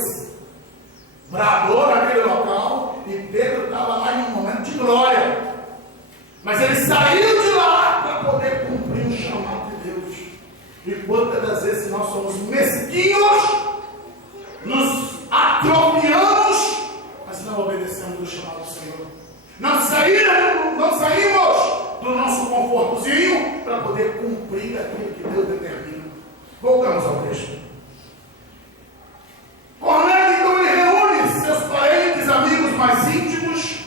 bradou naquele local e Pedro estava lá em um momento de glória. Mas ele saiu de lá para poder cumprir o chamado de Deus. E quantas das vezes nós somos mesquinhos, nos atropiamos, mas não obedecemos o chamado do Senhor. Não saímos do nosso confortozinho para poder cumprir aquilo que Deus determina. Voltamos ao texto. Cornélio então ele reúne seus parentes, amigos mais íntimos,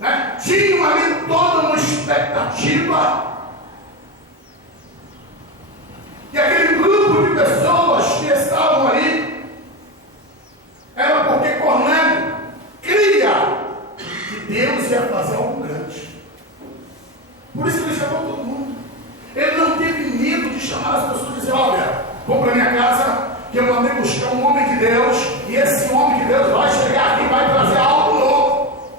né? Tinham ali toda uma expectativa. E aquele grupo de pessoas que estavam ali era porque Cornélio cria que Deus ia fazer algo grande. Por isso que ele chamou todo mundo. Ele não teve medo de chamar as pessoas e dizer, olha, vou para minha casa, que eu mandei buscar um homem de Deus, e esse homem de Deus vai chegar aqui e vai trazer algo novo.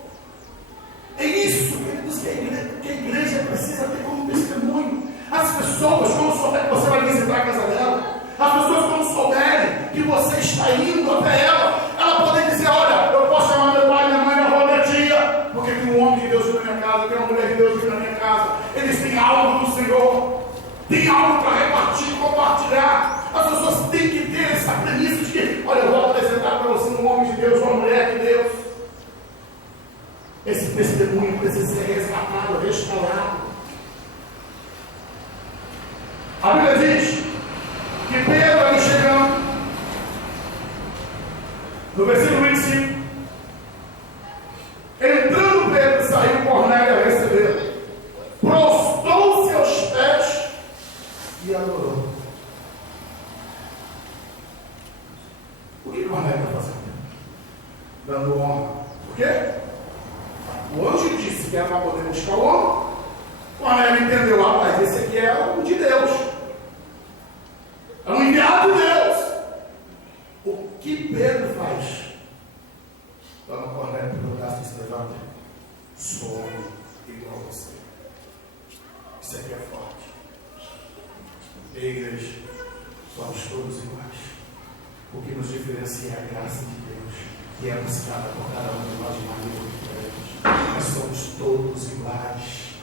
É isso, queridos, que a igreja precisa ter como testemunho. As pessoas, quando souberem que você vai visitar a casa dela, as pessoas, quando souberem que você está indo até ela poder dizer, olha, eu posso chamar meu pai, minha mãe, minha avó, minha tia, porque tem um homem de Deus na minha casa, tem uma mulher de Deus na minha casa, eles têm algo do Senhor, tem algo para repartir, compartilhar. As pessoas têm que ter essa premissa de que, olha, eu vou apresentar para você um homem de Deus, uma mulher de Deus. Esse testemunho precisa ser resgatado, restaurado. A Bíblia diz que Pedro ali chegando, no versículo 25, entrando Pedro, saiu Cornélio a recebê-lo, prostrou-se aos pés e adorou. O que Cornélio está fazendo? Dando honra. Por quê? O anjo disse que era para poder buscar o homem. Cornélio entendeu, rapaz, esse aqui é o de Deus. É um enviado de Deus. O que Pedro faz? Dona Cornélio, pelo braço e se levanta. Sou igual a você. Isso aqui é forte. Ei, igreja, somos todos iguais. O que nos diferencia é a graça de Deus, que é buscada por cada um de nós de maneira diferente. Nós somos todos iguais.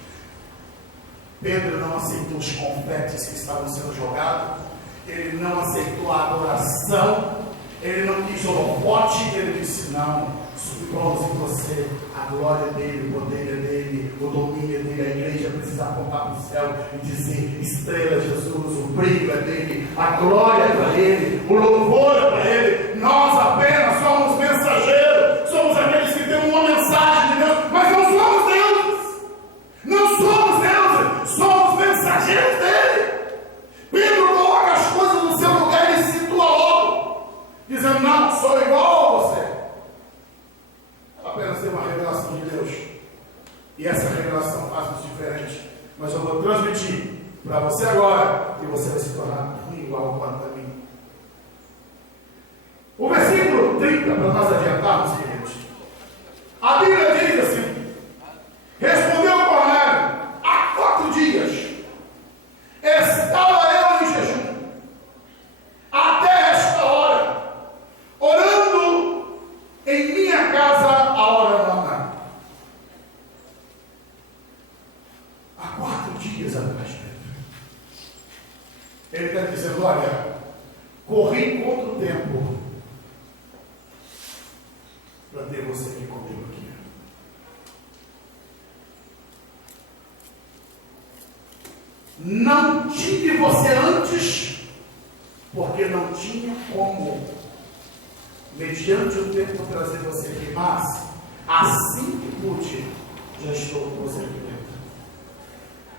Pedro não aceitou os confetes que estavam sendo jogados, ele não aceitou a adoração, ele não quis holofote, ele disse, não, supramos em você a glória dele, o poder dele, o domínio dele. A igreja precisa apontar para o céu e dizer, estrela de Jesus, o brilho é dele, a glória é para ele, o louvor é para ele. Nós apenas somos mensageiros, somos aqueles que têm uma mensagem de Deus, mas não somos deuses, não somos deuses, somos mensageiros dele. Pedro coloca as coisas dizendo, não, sou igual a você. Ela apenas tem uma revelação de Deus. E essa revelação faz-nos diferente. Mas eu vou transmitir para você agora, e você vai se tornar igual quanto a mim. O versículo 30, para nós adiantarmos, queridos. A Bíblia diz assim: respondeu Cornélio, há 4 dias estava eu em jejum, até esta hora, orando em minha casa a hora nona. Há 4 dias atrás dele. Ele está dizendo, olha, corri contra o tempo para ter você aqui comigo aqui. Não tive você antes, porque não tinha como, mediante o tempo, trazer você aqui. Mas, assim que pude, já estou com você aqui dentro.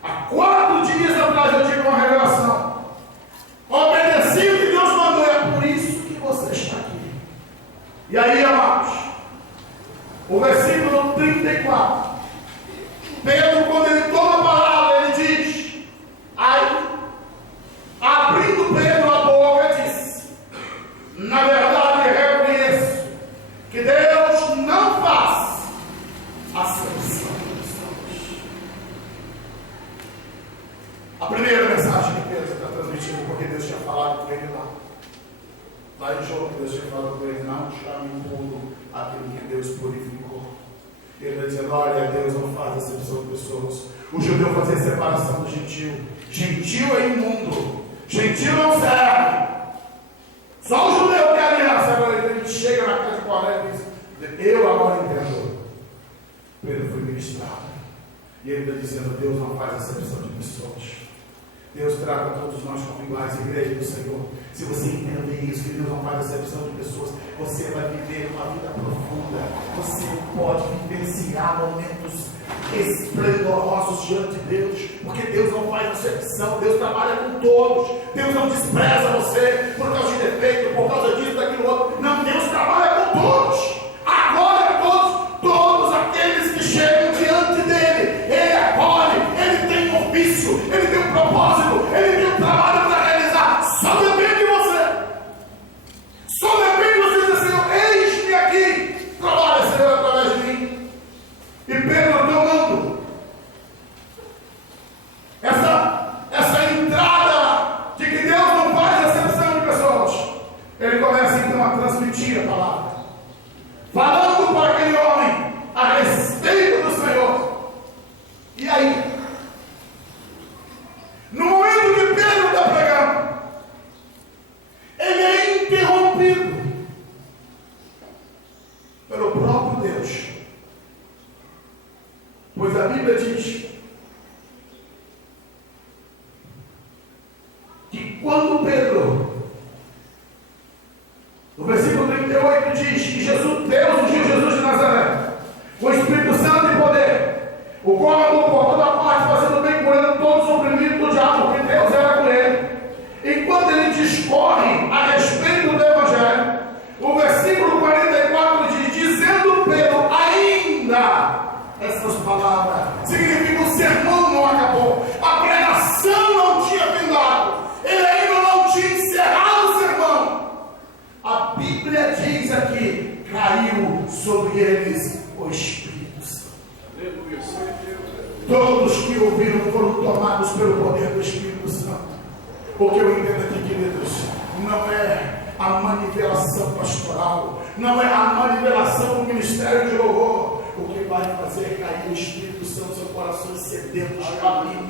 Há 4 dias atrás eu tive uma revelação. Obedeci o que Deus mandou, é por isso que você está aqui. E aí, amados, o versículo 34. Pedro, quando ele toma a palavra, ele diz, aí, abrindo Pedro a boca, disse, na verdade reconheço que Deus não faz acepção de pessoas. A primeira mensagem que Pedro está transmitindo, porque Deus tinha falado com ele lá em João, Deus tinha falado com ele, não chame impuro aquilo que Deus purificou. Ele está dizendo, olha, Deus não faz acepção de pessoas. O judeu fazia separação do gentil. Gentil é imundo. Gentil não serve. Só o judeu tem aliança. Agora ele chega na casa de Cornélio e diz, eu agora entendo. Pedro foi ministrado. E ele está dizendo, Deus não faz acepção de pessoas. Deus trata todos nós como iguais, igreja do Senhor. Se você entender isso, que Deus não faz acepção de pessoas, você vai viver uma vida profunda. Você pode vivenciar momentos esplendorosos diante de Deus, porque Deus não faz acepção. Deus trabalha com todos. Deus não despreza você por causa de defeito, por causa disso, daquilo outro. Não, Deus trabalha com todos. Agora todos aqueles que chegam diante dele, ele acolhe, ele tem um ofício, ele tem um propósito, ele tem um trabalho para realizar. Só depende de você. Só depende de você dizer, Senhor, eis-me aqui, trabalha, Senhor, através de mim. E Pedro tomando essa entrada de que Deus não faz acepção de pessoas, ele começa então a transmitir a palavra, falando para aquele homem a respeito do Senhor. E aí, no momento que Pedro está pregando, ele é interrompido pelo próprio Deus. Pois a Bíblia diz que quando Pedro, no versículo 38 diz que Deus ungiu Jesus de Nazaré, com o Espírito Santo e poder, o qual andou por toda parte, fazendo bem, curando todos os oprimidos do diabo, porque Deus era com ele. Enquanto ele discorre a respeito do Evangelho, o versículo 44 diz, dizendo Pedro, ainda, essas palavras, significa o sermão não acabou, a pregação não tinha findado, ele ainda não tinha encerrado o sermão. A Bíblia diz aqui, caiu sobre eles o Espírito Santo. Aleluia, Senhor Deus. Todos que ouviram foram tomados pelo poder do Espírito Santo. O que eu entendo aqui, queridos, não é a manivelação pastoral, não é a manivelação do ministério de louvor. O que vai fazer cair o Espírito Santo, seu coração sedento de caminho.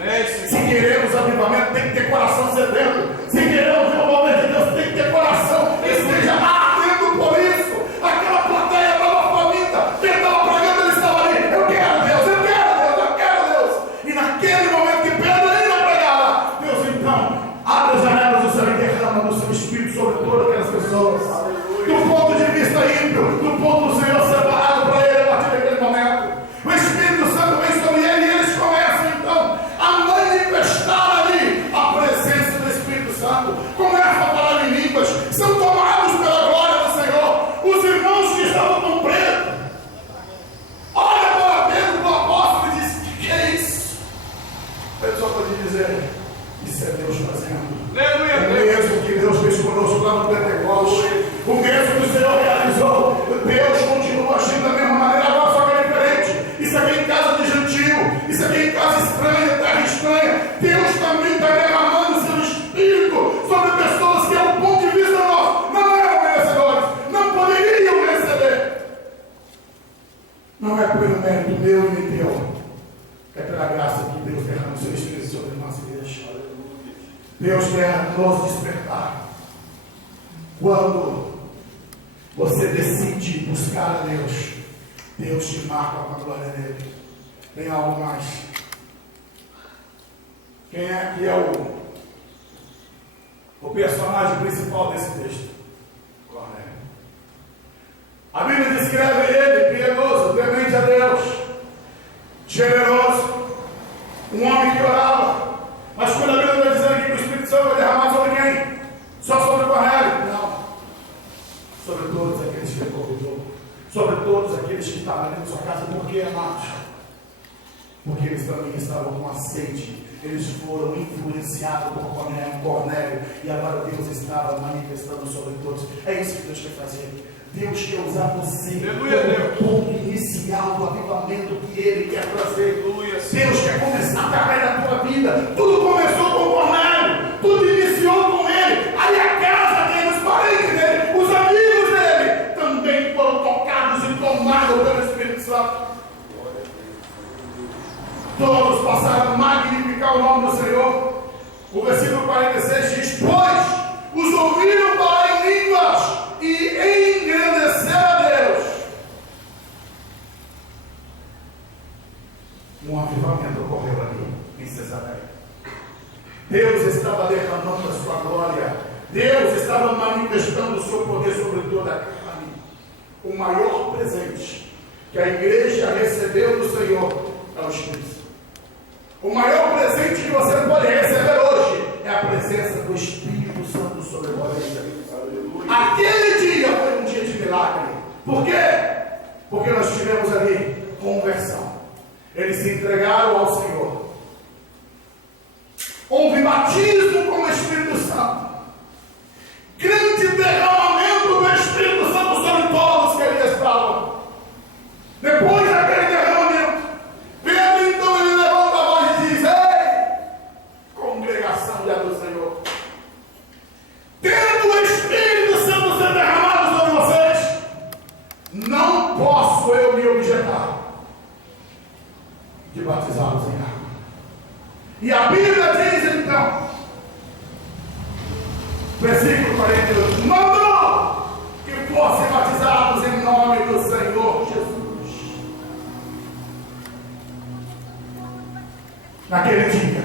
Se queremos avivamento, tem que ter coração sedento. Se queremos ver o mover de Deus, tem que ter coração que esteja ardendo por isso. Aquela plateia estava faminta, quem estava pregando, ele estava ali. Eu quero Deus, eu quero Deus, eu quero Deus. E naquele momento que Pedro ainda pregava, Deus então abre as janelas do céu e derrama do seu Espírito sobre todas aquelas pessoas. Do ponto de vista ímpio, do ponto do Senhor separado para ele a partir daquele momento, o Espírito Santo vem sobre ele e eles começam então a manifestar ali a presença do Espírito Santo. Começam a falar em línguas, são tomados pela glória do lá no Pentecostes. O mesmo que o Senhor realizou, Deus continua agindo da mesma maneira, agora só que é diferente. Isso aqui é em casa de gentil, isso aqui é em casa estranha, terra estranha. Deus também está derramando seu Espírito sobre pessoas que, ao ponto de vista nosso, não eram merecedores, não poderiam receber. Não é pelo mérito meu e nem teu, é pela graça que Deus derrama o seu Espírito sobre a nossa igreja. Deus quer nos despertar. Quando você decide buscar a Deus, Deus te marca com a glória dele. Tem algo mais? Quem é que é o personagem principal desse texto? Cornélio. A Bíblia descreve ele piedoso, temente a Deus, generoso, um homem que orava. Mas quando a Bíblia está dizendo que o Espírito Santo vai derramar sobre quem? Só sobre Cornélio? Não. Sobre todos aqueles que ele convidou. Sobre todos aqueles que estavam ali na sua casa. Por que, amados? Porque eles também estavam com a sede. Eles foram influenciados por Cornélio. E agora Deus estava manifestando sobre todos. É isso que Deus quer fazer. Deus quer usar você como ponto inicial do avivamento que Ele quer trazer. Deus quer começar a carreira da tua vida. Tudo começou com Cornélio. Tudo iniciou com ele. Aí a casa dele, os parentes dele, os amigos dele também foram tocados e tomados pelo Espírito Santo. Todos passaram a magnificar o nome do Senhor. O versículo 46 diz: pois os ouviram falar em línguas e engrandecer a Deus. Um avivamento ocorreu ali em Cesareia. Deus estava derramando a sua glória. Deus estava manifestando o seu poder sobre toda a carne. O maior presente que a igreja recebeu do Senhor é o Espírito. O maior presente que você pode receber hoje é a presença do Espírito Santo sobre você. Aquele dia foi um dia de milagre. Por quê? Porque nós tivemos ali conversão. Eles se entregaram ao Senhor. Houve batismo com o Espírito Santo. Grande derramamento do Espírito Santo sobre todos que ali estavam. Depois daquele derramamento, Pedro então ele levanta a voz e diz: ei, congregação do Senhor, tendo o Espírito Santo sendo derramado sobre vocês, não posso eu me objetar de batizá-los em água. E a Bíblia diz então, versículo 48, mandou que fossem batizados em nome do Senhor Jesus. Naquele dia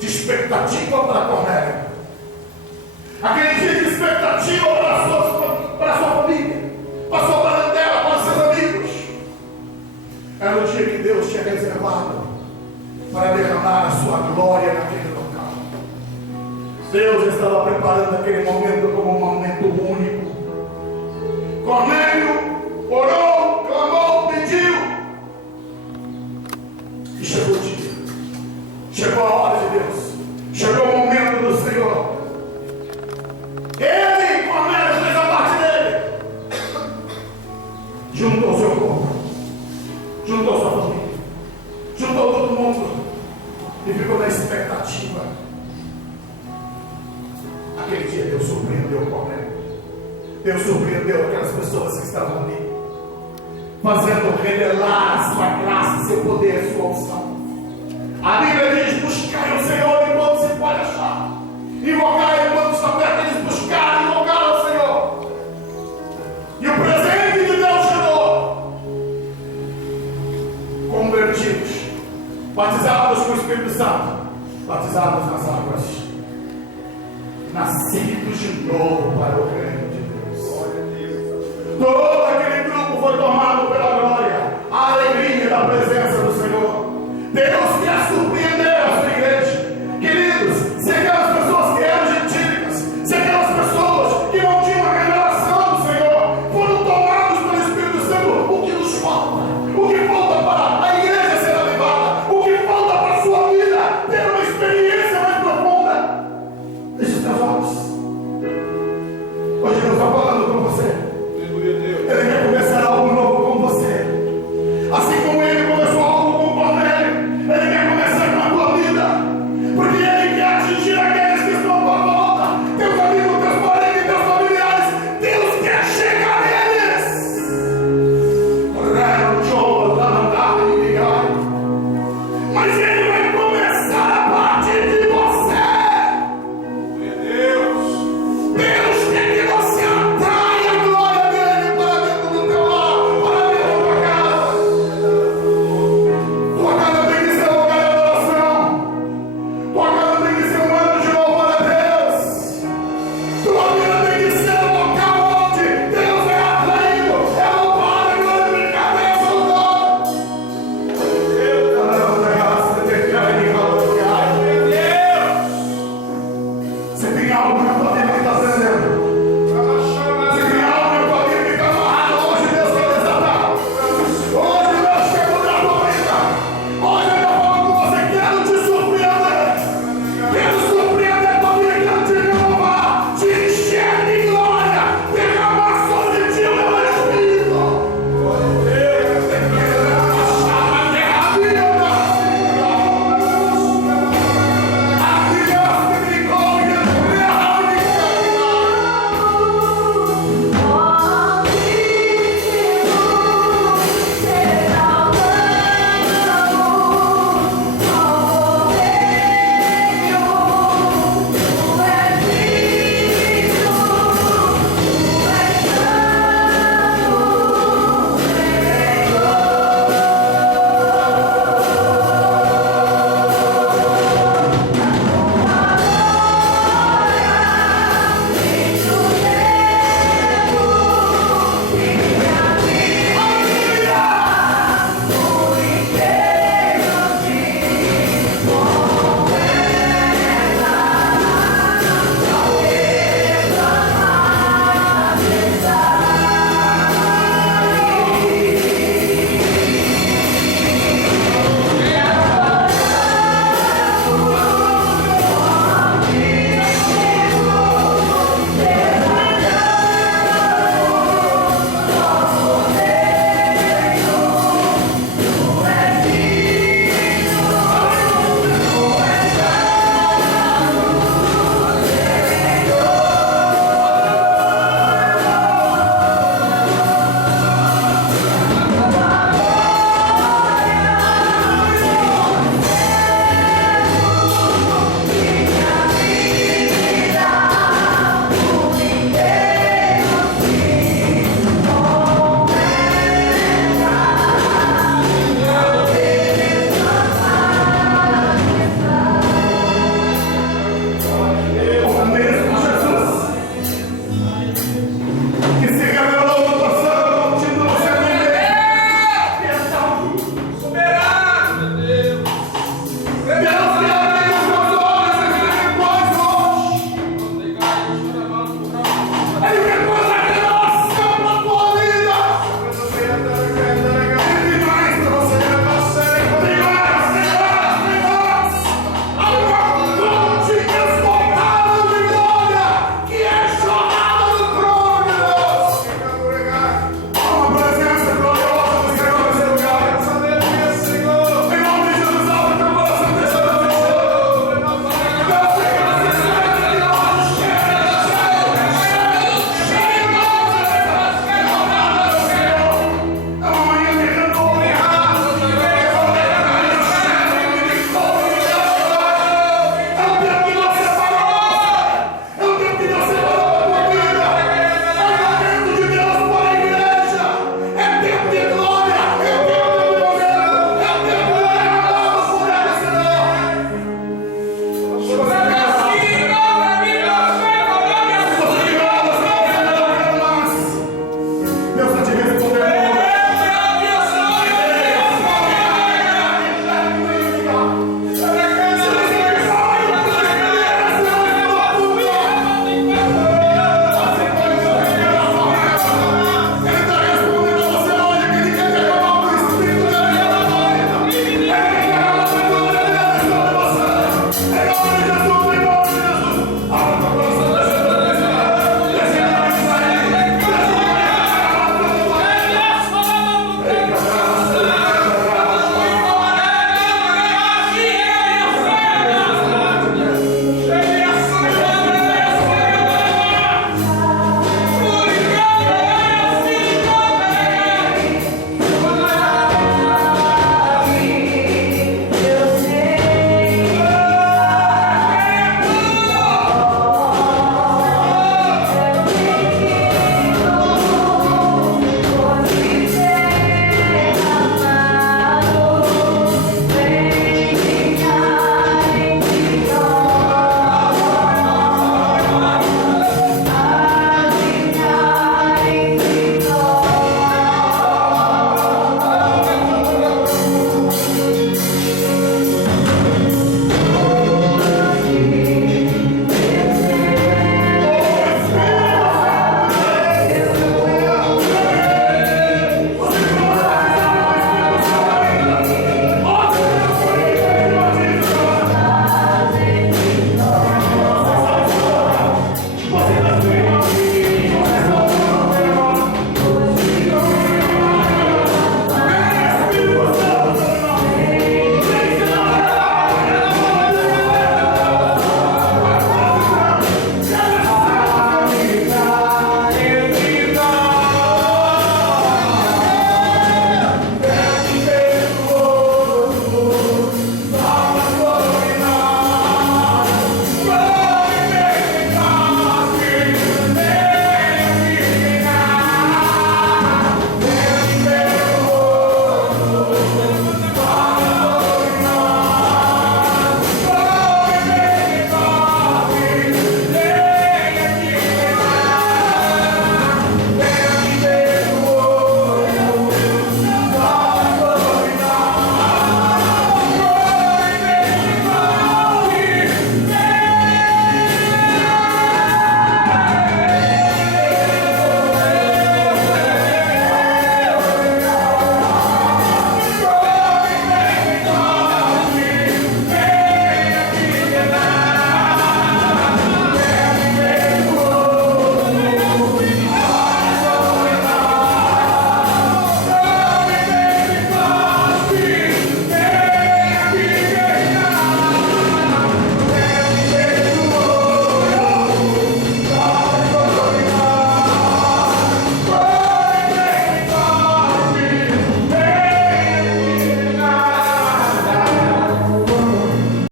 de expectativa para Cornélio, aquele dia de expectativa para a sua família, para a sua parentela, para os seus amigos, era o dia que Deus tinha reservado para derramar a sua glória naquele local. Deus estava preparando aquele momento como um momento único. Cornélio orou, clamou, pediu, e chegou o dia, chegou a hora de Deus, chegou o momento do Senhor. Ele, Cornélio, fez a parte dele, juntou o seu povo, juntou a sua família, juntou todo mundo e ficou na expectativa. Aquele dia Deus surpreendeu Cornélio. Deus surpreendeu aquelas pessoas que estavam ali, fazendo revelar a sua graça, seu poder, a sua unção. A Bíblia diz: buscai o Senhor enquanto se pode achar, invocai enquanto está perto. Eles buscaram e invocaram o Senhor, e o presente de Deus chegou. Convertidos, batizados com o Espírito Santo, batizados nas águas, nascidos de novo para o reino de Deus. Todo aquele grupo foi tomado pela glória, a alegria da presença do Senhor. Deus quer surpreender a sua igreja. Queridos, se aquelas pessoas que eram gentílicas, se aquelas pessoas que não tinham a revelação do Senhor foram tomados pelo Espírito Santo, o que nos falta? O que falta para a igreja ser avivada? O que falta para a sua vida ter uma experiência mais profunda? Deixe os teus olhos. Você tem algo na tua